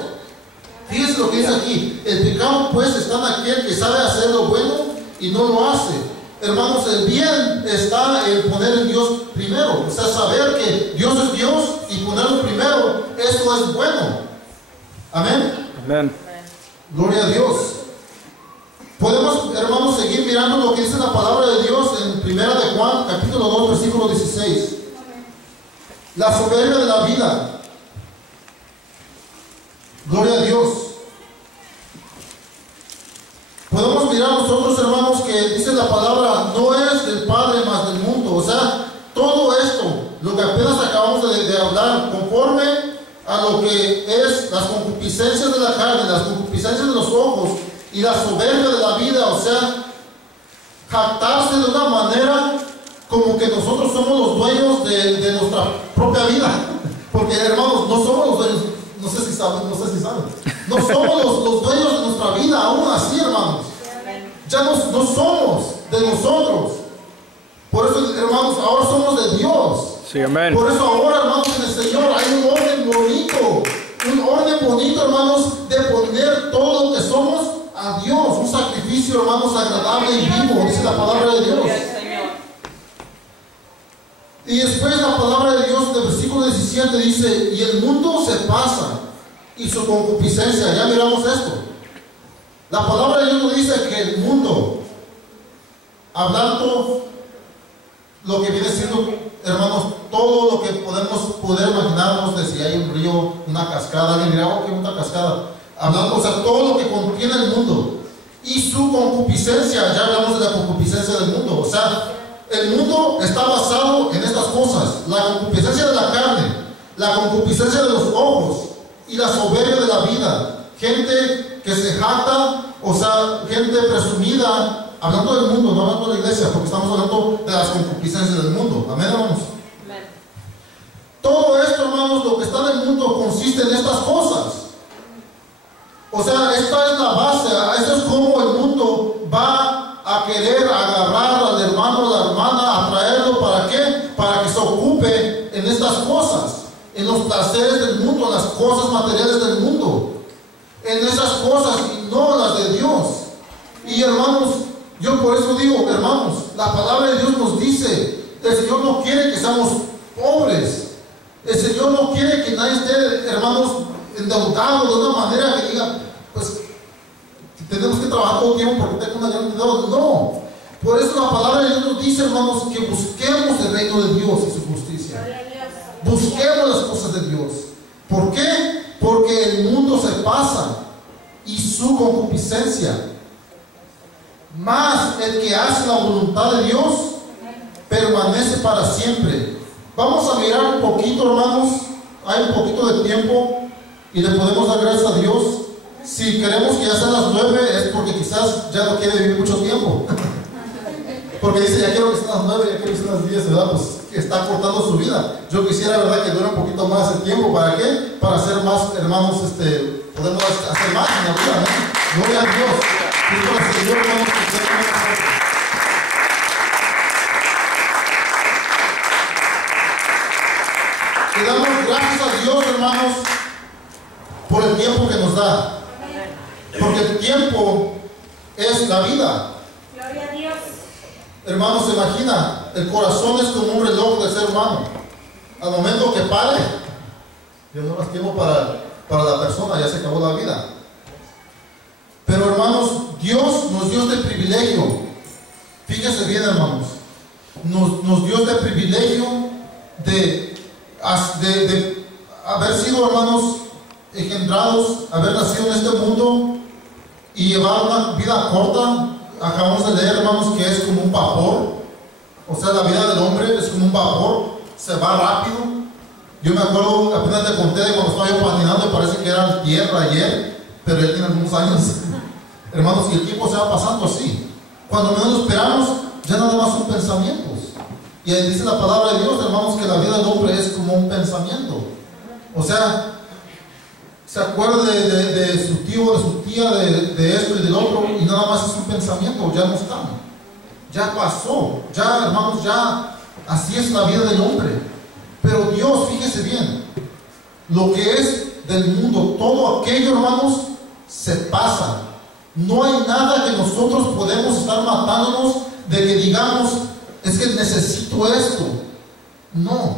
Fíjense lo que dice aquí. El pecado pues está en aquel que sabe hacer lo bueno y no lo hace. Hermanos, el bien está en poner a Dios primero. O sea, saber que Dios es Dios y ponerlo primero, eso es bueno. Amén. Amén. Gloria a Dios. Podemos, hermanos, seguir mirando lo que dice la palabra de Dios en 1 de Juan, capítulo 2, versículo 16. La soberbia de la vida. Gloria a Dios. Podemos mirar nosotros, hermanos, que dice la palabra, no es del Padre más del mundo. O sea, todo esto, lo que apenas acabamos de hablar, conforme a lo que es las concupiscencias de la carne, las concupiscencias de los ojos y la soberbia de la vida, o sea, jactarse de una manera como que nosotros somos los dueños de nuestra propia vida. Porque, hermanos, no somos los dueños, no sé si saben, no somos los dueños de nuestra vida, aún así, hermanos. Ya no somos de nosotros. Por eso, hermanos, ahora somos de Dios. Sí, amén. Por eso ahora, hermanos, en el Señor hay un orden bonito, hermanos, de poner todo lo que somos a Dios, un sacrificio, hermanos, agradable y vivo, dice la palabra de Dios. Y después la palabra de Dios en el versículo 17 dice, y el mundo se pasa y su concupiscencia. Ya miramos esto. La palabra de Dios nos dice que el mundo, hablando lo que viene siendo, hermanos, todo lo que podemos poder imaginarnos de si hay un río, una cascada, alguien dirá, oh, que es una cascada. Hablando, o sea, todo lo que contiene el mundo y su concupiscencia. Ya hablamos de la concupiscencia del mundo. O sea, el mundo está basado en estas cosas: la concupiscencia de la carne, la concupiscencia de los ojos y la soberbia de la vida. Gente que se jacta, o sea, gente presumida. Hablando del mundo, no hablando de la iglesia, porque estamos hablando de las concupiscencias del mundo. Amén, hermanos. Amén. Todo esto, hermanos, lo que está en el mundo consiste en estas cosas. O sea, esta es la base. Eso es como el mundo va a querer agarrar al hermano o la hermana, atraerlo. ¿Para qué? Para que se ocupe en estas cosas, en los placeres del mundo, en las cosas materiales del mundo, en esas cosas y no las de Dios. Y, hermanos, yo por eso digo, hermanos, la palabra de Dios nos dice, el Señor no quiere que seamos pobres. El Señor no quiere que nadie esté, hermanos, endeudado de una manera que diga, pues, tenemos que trabajar todo el tiempo porque tengo una gran deuda. No. Por eso la palabra de Dios nos dice, hermanos, que busquemos el reino de Dios y su justicia. Busquemos las cosas de Dios. ¿Por qué? Porque el mundo se pasa y su concupiscencia. Más el que hace la voluntad de Dios permanece para siempre. Vamos a mirar un poquito, hermanos. Hay un poquito de tiempo y le podemos dar gracias a Dios. Si queremos que ya sean las 9 es porque quizás ya no quiere vivir mucho tiempo. Porque dice, ya quiero que sean las 9, ya quiero que sean las 10, ¿verdad? Pues está cortando su vida. Yo quisiera, ¿verdad?, que dure un poquito más el tiempo. ¿Para qué? Para hacer más, hermanos, podemos hacer más en la vida, ¿no? Gloria a Dios. Señor, hermanos, le damos gracias a Dios, hermanos, por el tiempo que nos da. Porque el tiempo es la vida. Gloria a Dios. Hermanos, se imagina, el corazón es como un reloj del ser humano. Al momento que pare, ya no más tiempo para la persona, ya se acabó la vida. Pero, hermanos, Dios nos dio este privilegio. Fíjense bien, hermanos. nos dio este privilegio de haber sido, hermanos, engendrados, haber nacido en este mundo y llevar una vida corta. Acabamos de leer, hermanos, que es como un vapor. O sea, la vida del hombre es como un vapor, se va rápido. Yo me acuerdo, apenas te conté de cuando estaba yo patinando, y parece que era tierra ayer, pero ya tiene algunos años. Hermanos, y el tiempo se va pasando así. Cuando menos lo esperamos, ya nada más son pensamientos. Y ahí dice la palabra de Dios, hermanos, que la vida del hombre es como un pensamiento. O sea, se acuerda de su tío, de su tía, de esto y del otro, y nada más es un pensamiento, ya no están. Ya pasó, ya, hermanos, ya así es la vida del hombre. Pero Dios, fíjese bien, lo que es del mundo, todo aquello, hermanos, se pasa. No hay nada que nosotros podemos estar matándonos de que digamos, es que necesito esto. No,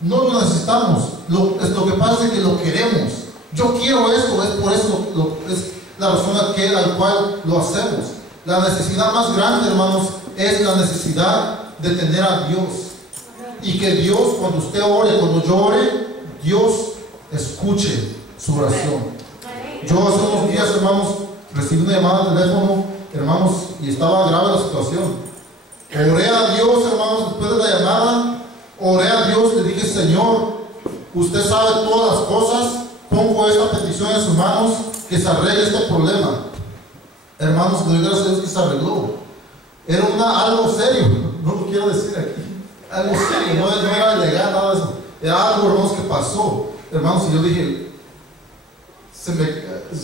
no lo necesitamos. Lo que pasa es que lo queremos. Yo quiero esto, es por eso es la razón al cual lo hacemos. La necesidad más grande, hermanos, es la necesidad de tener a Dios. Y que Dios, cuando usted ore, cuando yo ore, Dios escuche su oración. Yo hace unos días, hermanos, recibí una llamada de teléfono, hermanos, y estaba grave la situación. Oré a Dios, hermanos, después de la llamada, oré a Dios, le dije, Señor, usted sabe todas las cosas, pongo esta petición en sus manos, que se arregle este problema. Hermanos, le doy gracias a Dios que se arregló. Era algo serio, no lo quiero decir aquí, algo serio, no era ilegal, nada de eso. Era algo, hermanos, que pasó. Hermanos, y yo dije,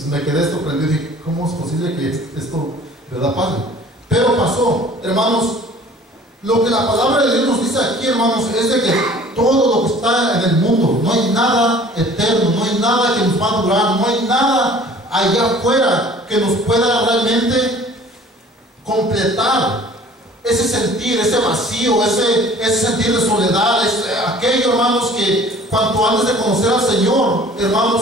me quedé sorprendido, dije, ¿cómo es posible que esto, verdad, pase? Pero pasó, hermanos. Lo que la palabra de Dios nos dice aquí, hermanos, es de que todo lo que está en el mundo, no hay nada eterno, no hay nada que nos va a durar, no hay nada allá afuera que nos pueda realmente completar ese sentir, ese vacío, ese sentir de soledad, aquello, hermanos, que cuanto antes de conocer al Señor, hermanos,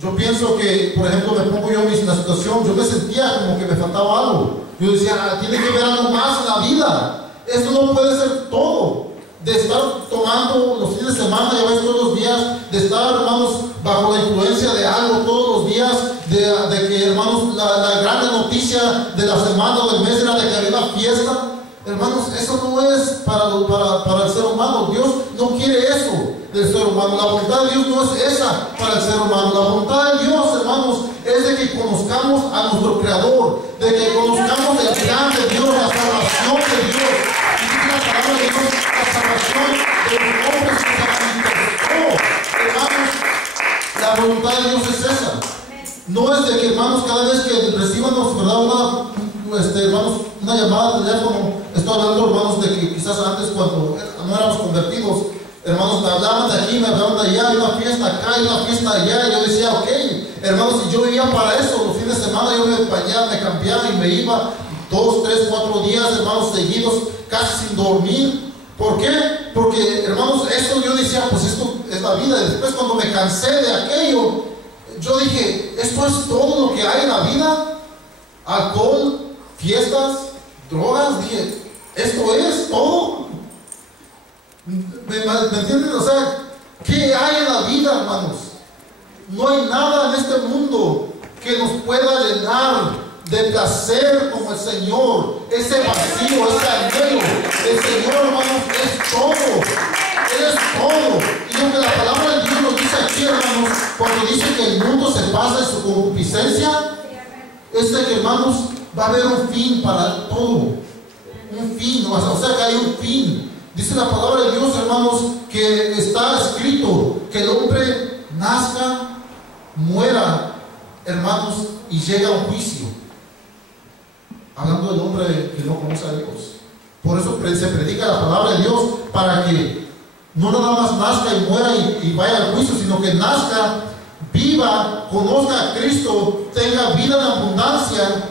yo pienso que, por ejemplo, me pongo yo en la situación, yo me sentía como que me faltaba algo. Yo decía, tiene que haber algo más en la vida. Esto no puede ser todo. De estar tomando los fines de semana, ya ves, todos los días, de estar, hermanos, bajo la influencia de algo todos los días, de que, hermanos, la gran noticia de la semana o del mes era de que había una fiesta. Hermanos, eso no es para el ser humano. Dios no quiere eso del ser humano. La voluntad de Dios no es esa para el ser humano. La voluntad de Dios, hermanos, es de que conozcamos a nuestro Creador, de que conozcamos el plan de Dios, la salvación de Dios. Y dice la palabra de Dios, la salvación de los hombres que se manifestó. Hermanos, la voluntad de Dios es esa. No es de que, hermanos, cada vez que recibamos, ¿verdad?, hermanos, una llamada de teléfono. Estoy hablando, hermanos, de que quizás antes, cuando no éramos convertidos, hermanos, me hablaban de aquí, me hablaban de allá, hay una fiesta acá, hay una fiesta allá, y yo decía, ok, hermanos, y yo iba para eso. Los fines de semana yo me cambiaba y me iba 2, 3, 4 días, hermanos, seguidos, casi sin dormir. ¿Por qué? Porque, hermanos, esto yo decía, pues esto es la vida. Y después, cuando me cansé de aquello, yo dije, esto es todo lo que hay en la vida. Alcohol, fiestas, drogas. Dije, esto es todo. ¿Me entienden? O sea, ¿qué hay en la vida, hermanos? No hay nada en este mundo que nos pueda llenar de placer como el Señor. Ese vacío, ese anhelo. El Señor, hermanos, es todo. Él es todo. Y lo que la palabra de Dios nos dice aquí, hermanos, cuando dice que el mundo se pasa en su concupiscencia, es de que, hermanos, va a haber un fin para todo. Un fin, o sea que hay un fin. Dice la palabra de Dios, hermanos, que está escrito que el hombre nazca, muera, hermanos, y llega a un juicio. Hablando del hombre que no conoce a Dios. Por eso se predica la palabra de Dios, para que no nada más nazca y muera y vaya al juicio, sino que nazca, viva, conozca a Cristo, tenga vida en abundancia,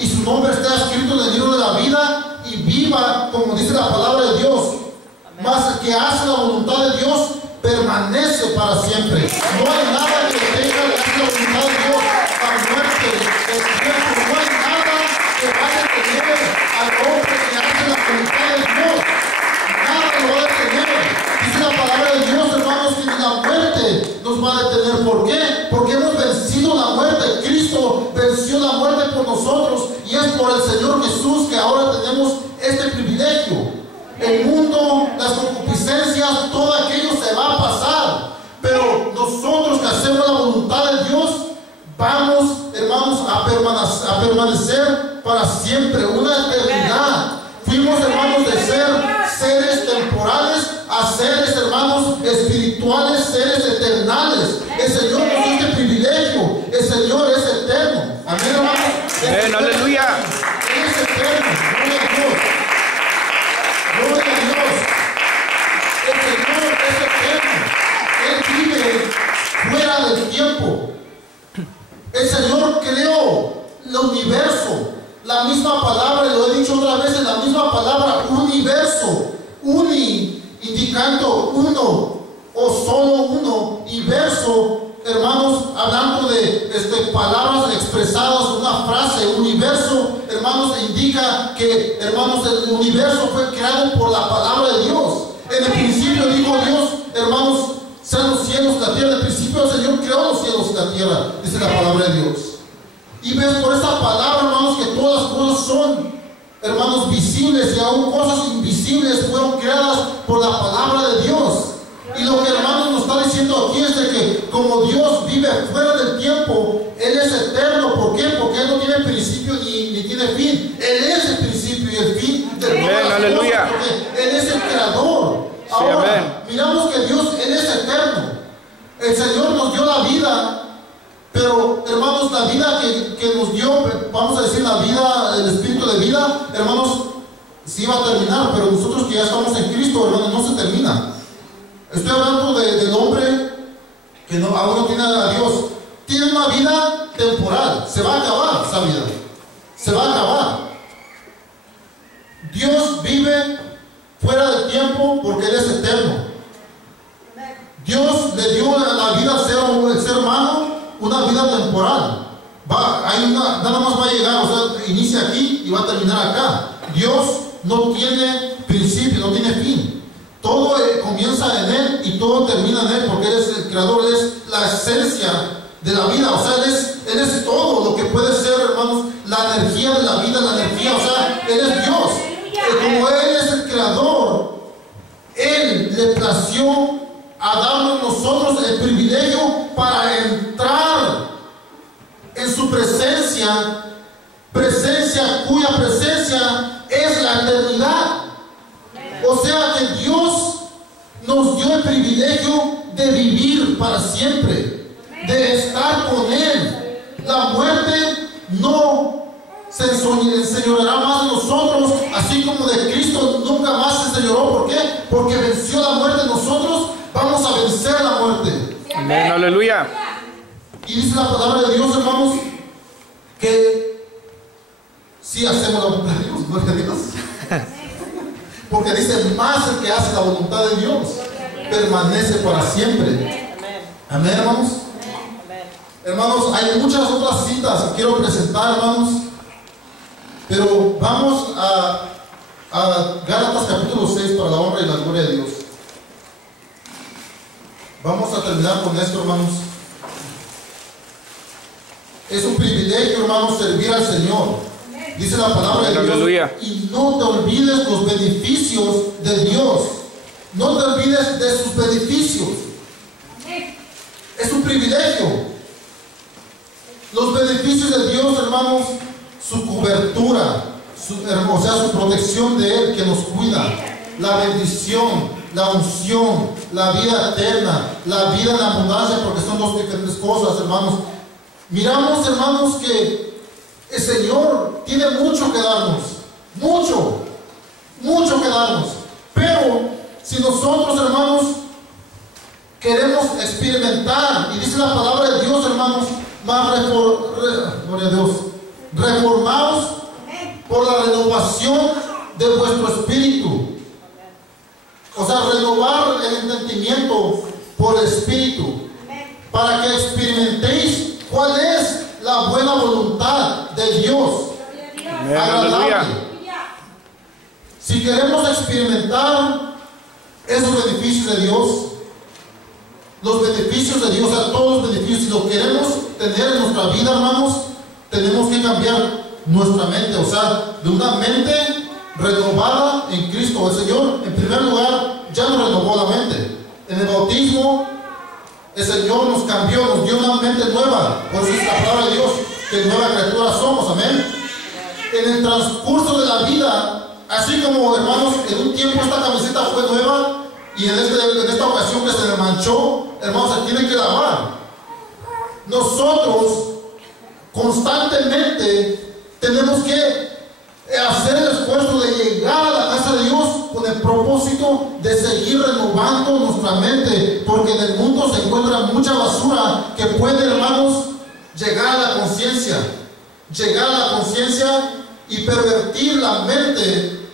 y su nombre esté escrito en el libro de la vida, y viva, como dice la palabra de Dios. Más el que hace la voluntad de Dios permanece para siempre. No hay nada que tenga que hacer la voluntad de Dios a muerte, el tiempo. No hay nada que vaya a tener al hombre que hace la voluntad de Dios nos va a detener. ¿Por qué? Porque hemos vencido la muerte. Cristo venció la muerte por nosotros, y es por el Señor Jesús que ahora tenemos este privilegio. El mundo, las concupiscencias, todo aquello se va a pasar, pero nosotros que hacemos la voluntad de Dios, vamos, hermanos, a permanecer para siempre, una eternidad. Fuimos, hermanos, de ser seres temporales a seres, hermanos, espirituales, seres eternales. El Señor nos dio este privilegio. El Señor es eterno. Amén, hermanos. Amén, aleluya. Él es eterno. Gloria a Dios. Gloria a Dios. El Señor es eterno. Él vive fuera del tiempo. El Señor creó el universo. La misma palabra, lo he dicho otra vez, la misma palabra universo, indicando uno o solo uno, y verso, hermanos, hablando de palabras expresadas, una frase, universo, hermanos, indica que, hermanos, el universo fue creado por la palabra de Dios. En el principio dijo Dios, hermanos, sean los cielos, la tierra. En el principio el Señor creó los cielos y la tierra, dice la palabra de Dios. Y ves por esta palabra, hermanos, que todas las cosas son, hermanos, visibles, y aún cosas invisibles fueron creadas por la palabra de Dios. Y lo que, hermanos, nos está diciendo aquí es de que como Dios vive fuera del tiempo, Él es eterno. ¿Por qué? Porque Él no tiene principio ni tiene fin. Él es el principio y el fin de todas las cosas, porque Él es el creador. Sí, ahora, amén. miramos que Dios, Él es eterno. El Señor nos dio la vida. Pero, hermanos, la vida que nos dio, vamos a decir, la vida, el espíritu de vida, hermanos, sí va a terminar, pero nosotros que ya estamos en Cristo, hermanos, no se termina. Estoy hablando del hombre que aún no tiene a Dios. Tiene una vida temporal, se va a acabar esa vida, se va a acabar. Dios vive fuera del tiempo porque Él es eterno. Dios le dio la vida al ser humano, una vida temporal. Nada más va a llegar, o sea, inicia aquí y va a terminar acá. Dios no tiene principio, no tiene fin. Todo comienza en Él y todo termina en Él, porque Él es el creador, Él es la esencia de la vida. O sea, Él es todo lo que puede ser, hermanos, la energía de la vida, la energía, o sea, Él es Dios. Como Él es el creador, Él le plació a darnos nosotros el privilegio para entrar en su presencia cuya presencia es la eternidad. O sea que Dios nos dio el privilegio de vivir para siempre, de estar con Él. La muerte no se enseñoreará más de nosotros, así como de Cristo nunca más se enseñoreó. ¿Por qué? Porque venció la muerte. Nosotros vamos a vencer la muerte. Amén, aleluya. Y dice la palabra de Dios, hermanos, que si hacemos la voluntad de Dios, gloria a Dios. Porque dice, más el que hace la voluntad de Dios permanece para siempre. Amén, hermanos. Hermanos, hay muchas otras citas que quiero presentar, hermanos, pero vamos a Gálatas capítulo 6 para la honra y la gloria de Dios. Vamos a terminar con esto, hermanos. Es un privilegio, hermanos, servir al Señor. Dice la palabra de Dios. Aleluya. Y no te olvides los beneficios de Dios. No te olvides de sus beneficios. Es un privilegio. Los beneficios de Dios, hermanos, su cobertura, o sea, su protección de Él que nos cuida, la bendición, la unción, la vida eterna, la vida en abundancia, porque son dos diferentes cosas, hermanos. Miramos, hermanos, que el Señor tiene mucho que darnos, mucho que darnos. Pero si nosotros, hermanos, queremos experimentar, y dice la palabra de Dios, hermanos, más gloria a Dios, reformados por la renovación de vuestro espíritu. O sea, renovar el entendimiento por el espíritu, para que experimentéis cuál es la buena voluntad de Dios, agradable. Si queremos experimentar esos beneficios de Dios, los beneficios de Dios, a todos los beneficios. Si lo queremos tener en nuestra vida, hermanos, tenemos que cambiar nuestra mente, o sea, de una mente renovada en Cristo. El Señor, en primer lugar, ya nos renovó la mente. En el bautismo, el Señor nos cambió, nos dio una mente nueva. Por eso es la palabra de Dios, que nueva criatura somos, amén. En el transcurso de la vida, así como, hermanos, en un tiempo esta camiseta fue nueva y en esta ocasión que se le manchó, hermanos, se tiene que lavar. Nosotros constantemente tenemos que hacer el esfuerzo de llegar a la casa de Dios con el propósito de seguir renovando nuestra mente, porque en el mundo se encuentra mucha basura que puede, hermanos, llegar a la conciencia y pervertir la mente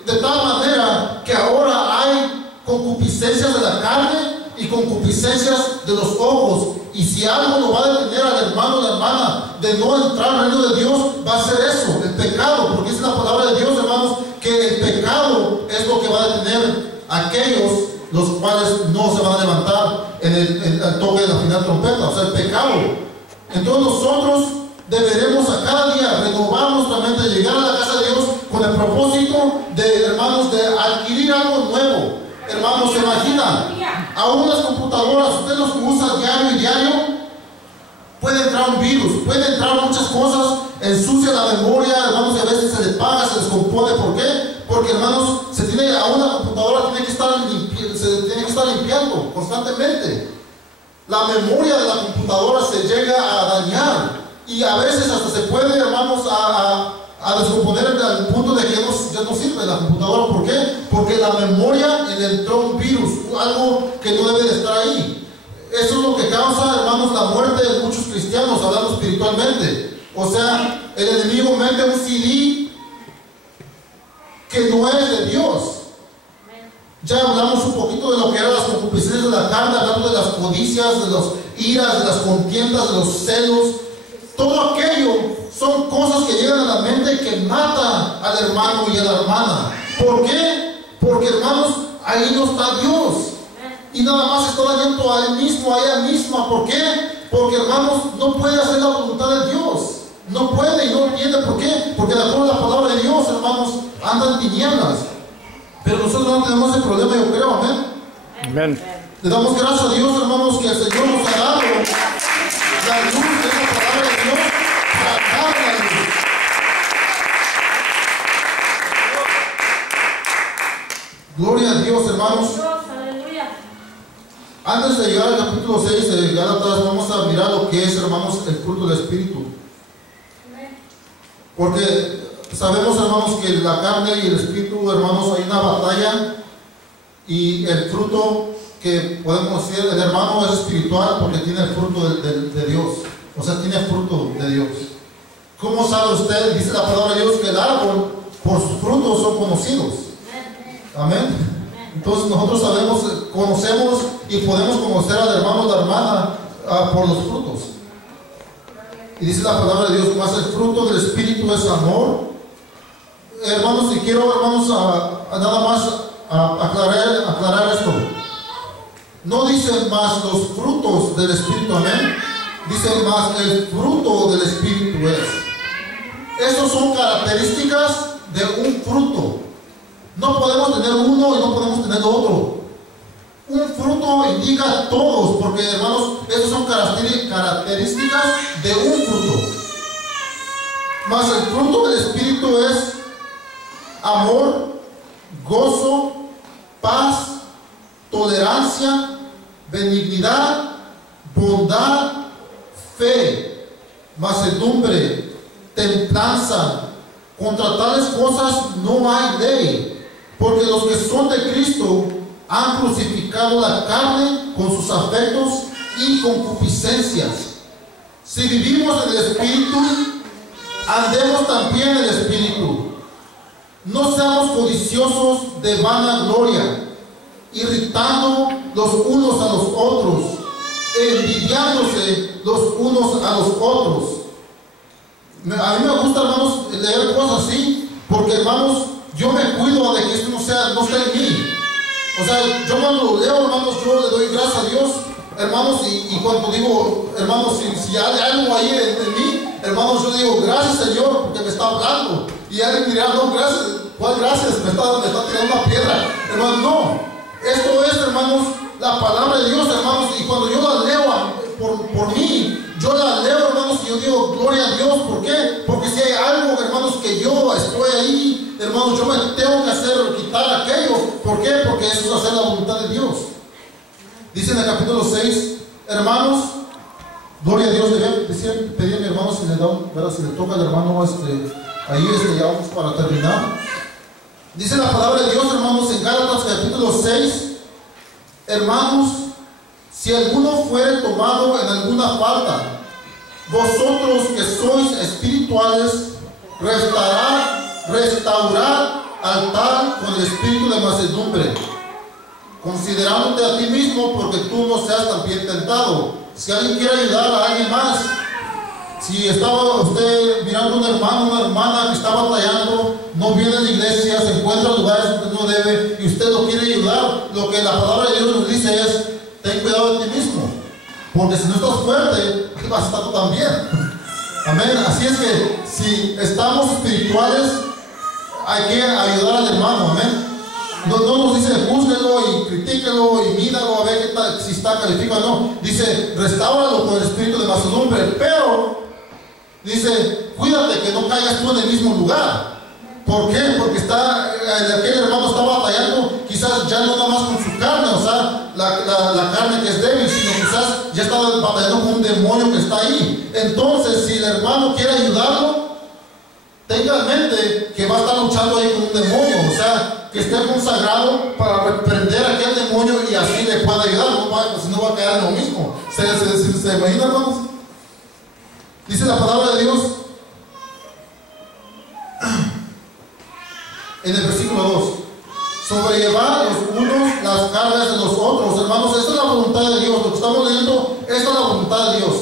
de tal manera que ahora hay concupiscencias de la carne y concupiscencias de los ojos. Y si algo no va a detener al hermano o la hermana de no entrar al reino de Dios, va a ser eso, el pecado, porque es la palabra de Dios, hermanos, que el pecado es lo que va a detener a aquellos los cuales no se van a levantar en el toque de la final trompeta, o sea, el pecado. Entonces nosotros deberemos a cada día renovar nuestra mente, llegar a la casa de Dios con el propósito de, hermanos, de adquirir algo nuevo. Hermanos, se imaginan, aún las computadoras, usted los usa diario, puede entrar un virus, puede entrar muchas cosas, ensucia la memoria, hermanos, y a veces se le paga, se descompone. ¿Por qué? Porque, hermanos, aún la computadora tiene que estar limpiando constantemente. La memoria de la computadora se llega a dañar y a veces hasta se puede, hermanos, a descomponer al punto de que ya no sirve la computadora. ¿Por qué? Porque la memoria le entró un virus, algo que no debe de estar ahí. Eso es lo que causa, hermanos, la muerte de muchos cristianos, hablando espiritualmente. O sea, el enemigo mete un CD que no es de Dios. Ya hablamos un poquito de lo que eran las concupiscencias de la carne, hablando de las codicias, de las iras, de las contiendas, de los celos. Todo aquello son cosas que llegan a la mente y que matan al hermano y a la hermana. ¿Por qué? Porque, hermanos, ahí no está Dios. Y nada más está dañando a él mismo, a ella misma. ¿Por qué? Porque, hermanos, no puede hacer la voluntad de Dios. No puede y no entiende. ¿Por qué? Porque de acuerdo a la palabra de Dios, hermanos, andan tinieblas. Pero nosotros no tenemos ese problema, yo creo, amén. Amén. Le damos gracias a Dios, hermanos, que el Señor nos ha dado la luz de esa palabra de Dios para dar la luz. Gloria a Dios, hermanos. Antes de llegar al capítulo 6 de Gálatas, vamos a mirar lo que es, hermanos, el fruto del Espíritu. Porque sabemos, hermanos, que la carne y el Espíritu, hermanos, hay una batalla. Y el fruto que podemos decir, el hermano es espiritual porque tiene el fruto de Dios. O sea, tiene fruto de Dios. ¿Cómo sabe usted? Dice la palabra de Dios que el árbol por sus frutos son conocidos. Amén. Entonces nosotros sabemos, conocemos y podemos conocer al hermano o la hermana por los frutos. Y dice la palabra de Dios, más el fruto del Espíritu es amor. Hermanos, y quiero, hermanos, nada más aclarar esto. No dice más los frutos del Espíritu, amén. Dice más el fruto del Espíritu es. Esas son características de un fruto. No podemos tener uno y no podemos tener otro. Un fruto indica todos, porque, hermanos, esas son características de un fruto. Mas el fruto del Espíritu es amor, gozo, paz, tolerancia, benignidad, bondad, fe, mansedumbre, templanza. Contra tales cosas no hay ley. Porque los que son de Cristo han crucificado la carne con sus afectos y concupiscencias. Si vivimos en el Espíritu, andemos también en el Espíritu. No seamos codiciosos de vanagloria, irritando los unos a los otros, envidiándose los unos a los otros. A mí me gusta, hermanos, leer cosas así, porque, hermanos, yo me cuido de que esto no esté en mí. O sea, yo cuando leo, hermanos, yo le doy gracias a Dios, hermanos, y cuando digo, hermanos, si hay algo ahí en mí, hermanos, yo digo, gracias Señor, porque me está hablando. Y alguien dirá, no, gracias, ¿cuál gracias? Me está tirando una piedra. Hermanos, no. Esto es, hermanos, la palabra de Dios, hermanos, y cuando yo la leo por mí, yo la leo, hermanos, y yo digo, gloria a Dios. ¿Por qué? Porque si hay algo, hermanos, que yo estoy ahí, hermanos, yo me tengo que quitar aquello. ¿Por qué? Porque eso es hacer la voluntad de Dios. Dice en el capítulo 6, hermanos, gloria a Dios. Decía, pedir a mi hermano si le toca al hermano, ahí ya vamos para terminar. Dice la palabra de Dios, hermanos, en Gálatas capítulo 6, hermanos, si alguno fuere tomado en alguna falta, vosotros que sois espirituales, restaurar al tal con el espíritu de mansedumbre, considerándote a ti mismo, porque tú no seas también tentado. Si alguien quiere ayudar a alguien más, si estaba usted mirando a un hermano, una hermana que está batallando, no viene a la iglesia, se encuentra en lugares donde no debe, y usted lo quiere ayudar, lo que la palabra de Dios nos dice es, ten cuidado de ti mismo, porque si no estás fuerte, vas a estar tú también. Amén. Así es que si estamos espirituales, hay que ayudar al hermano. Amén. No nos dice júzguelo y critíquelo y míralo a ver si está calificado o no. Dice, restáuralo con el espíritu de mansedumbre, pero dice, cuídate que no caigas tú en el mismo lugar. ¿Por qué? Porque aquel hermano está batallando, quizás ya no nada más con su carne, o sea, la carne que es débil, sino quizás ya está batallando con un demonio que está ahí. Entonces, si el hermano quiere ayudarlo, tenga en mente que va a estar luchando ahí con un demonio, o sea, que esté consagrado para reprender a aquel demonio y así le pueda ayudar, si no va a caer en lo mismo. ¿Se imagina, hermanos? Dice la palabra de Dios en el versículo 2, sobrellevar los unos las cargas de los otros. Hermanos, esta es la voluntad de Dios. Lo que estamos leyendo, esta es la voluntad de Dios.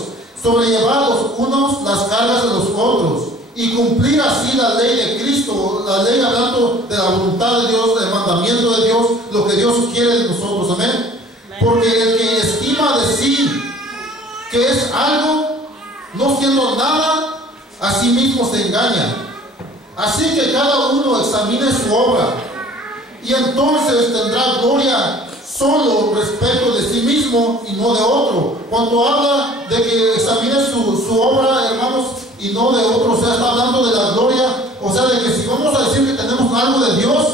Sobrellevar los unos las cargas de los otros y cumplir así la ley de Cristo, la ley hablando de la voluntad de Dios, del mandamiento de Dios, lo que Dios quiere de nosotros. Amén. Porque el que estima de sí que es algo, no siendo nada, a sí mismo se engaña. Así que cada uno examine su obra, y entonces tendrá gloria solo respecto de sí mismo y no de otro. Cuando habla de que examine su obra, hermanos, y no de otro, o sea, está hablando de la gloria, o sea, de que si vamos a decir que tenemos algo de Dios,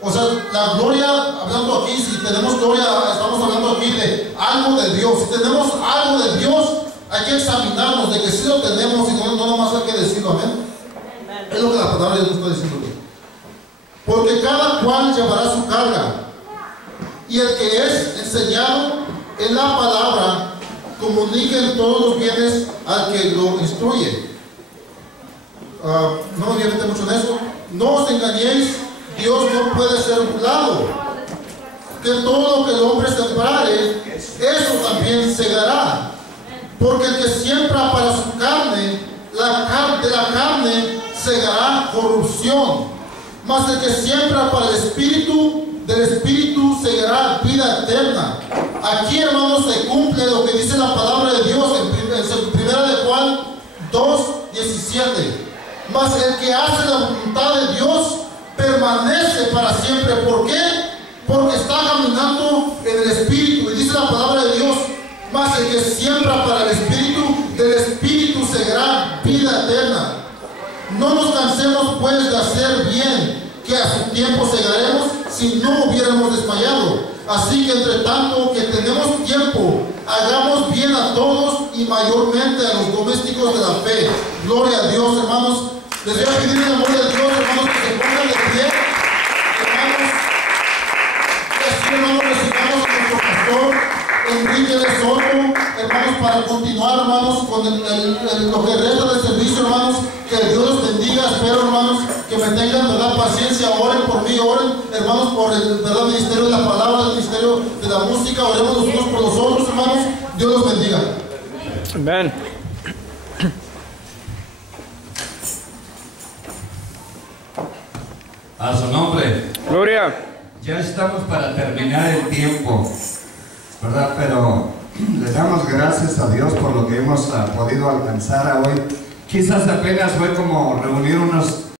o sea, la gloria, hablando aquí, si tenemos gloria, estamos hablando aquí de algo de Dios. Si tenemos algo de Dios, hay que examinarnos de que sí lo tenemos y no nomás hay que decirlo. Amén. Es lo que la palabra de Dios está diciendo aquí. Porque cada cual llevará su carga, y el que es enseñado en la palabra comunique todos los bienes al que lo instruye. No me voy a meter mucho en eso. No os engañéis, Dios no puede ser burlado. Que todo lo que el hombre sembrare, eso también segará. Porque el que siembra para su carne, de la carne segará corrupción. Mas el que siembra para el Espíritu, del Espíritu segará vida eterna. Aquí, hermanos, se cumple lo que dice la palabra de Dios en primera de Juan 2:17. Mas el que hace la voluntad de Dios permanece para siempre. ¿Por qué? Porque está caminando en el Espíritu. Y dice la palabra de Dios, mas el que siembra para el Espíritu, del Espíritu segará vida eterna. No nos cansemos pues de hacer bien, que a su tiempo segaremos si no hubiéramos desmayado. Así que entre tanto que tenemos tiempo, hagamos bien a todos y mayormente a los domésticos de la fe. Gloria a Dios, hermanos. Les voy a pedir en el amor de Dios, hermanos, que se pongan de pie. Hermanos, así, hermanos, recibamos a nuestro pastor Enrique de Soto, hermanos, para continuar, hermanos, con lo que resta del servicio, hermanos. Que Dios los bendiga. Espero, hermanos, que me tengan, verdad, paciencia. Oren por mí, oren, hermanos, por el, verdad, ministerio de la palabra, el ministerio de la música. Oremos los unos por los otros, hermanos. Dios los bendiga. Amén. A su nombre. Gloria. Ya estamos para terminar el tiempo, ¿verdad? Pero Le damos gracias a Dios por lo que hemos podido alcanzar hoy. Quizás apenas fue como reunir unos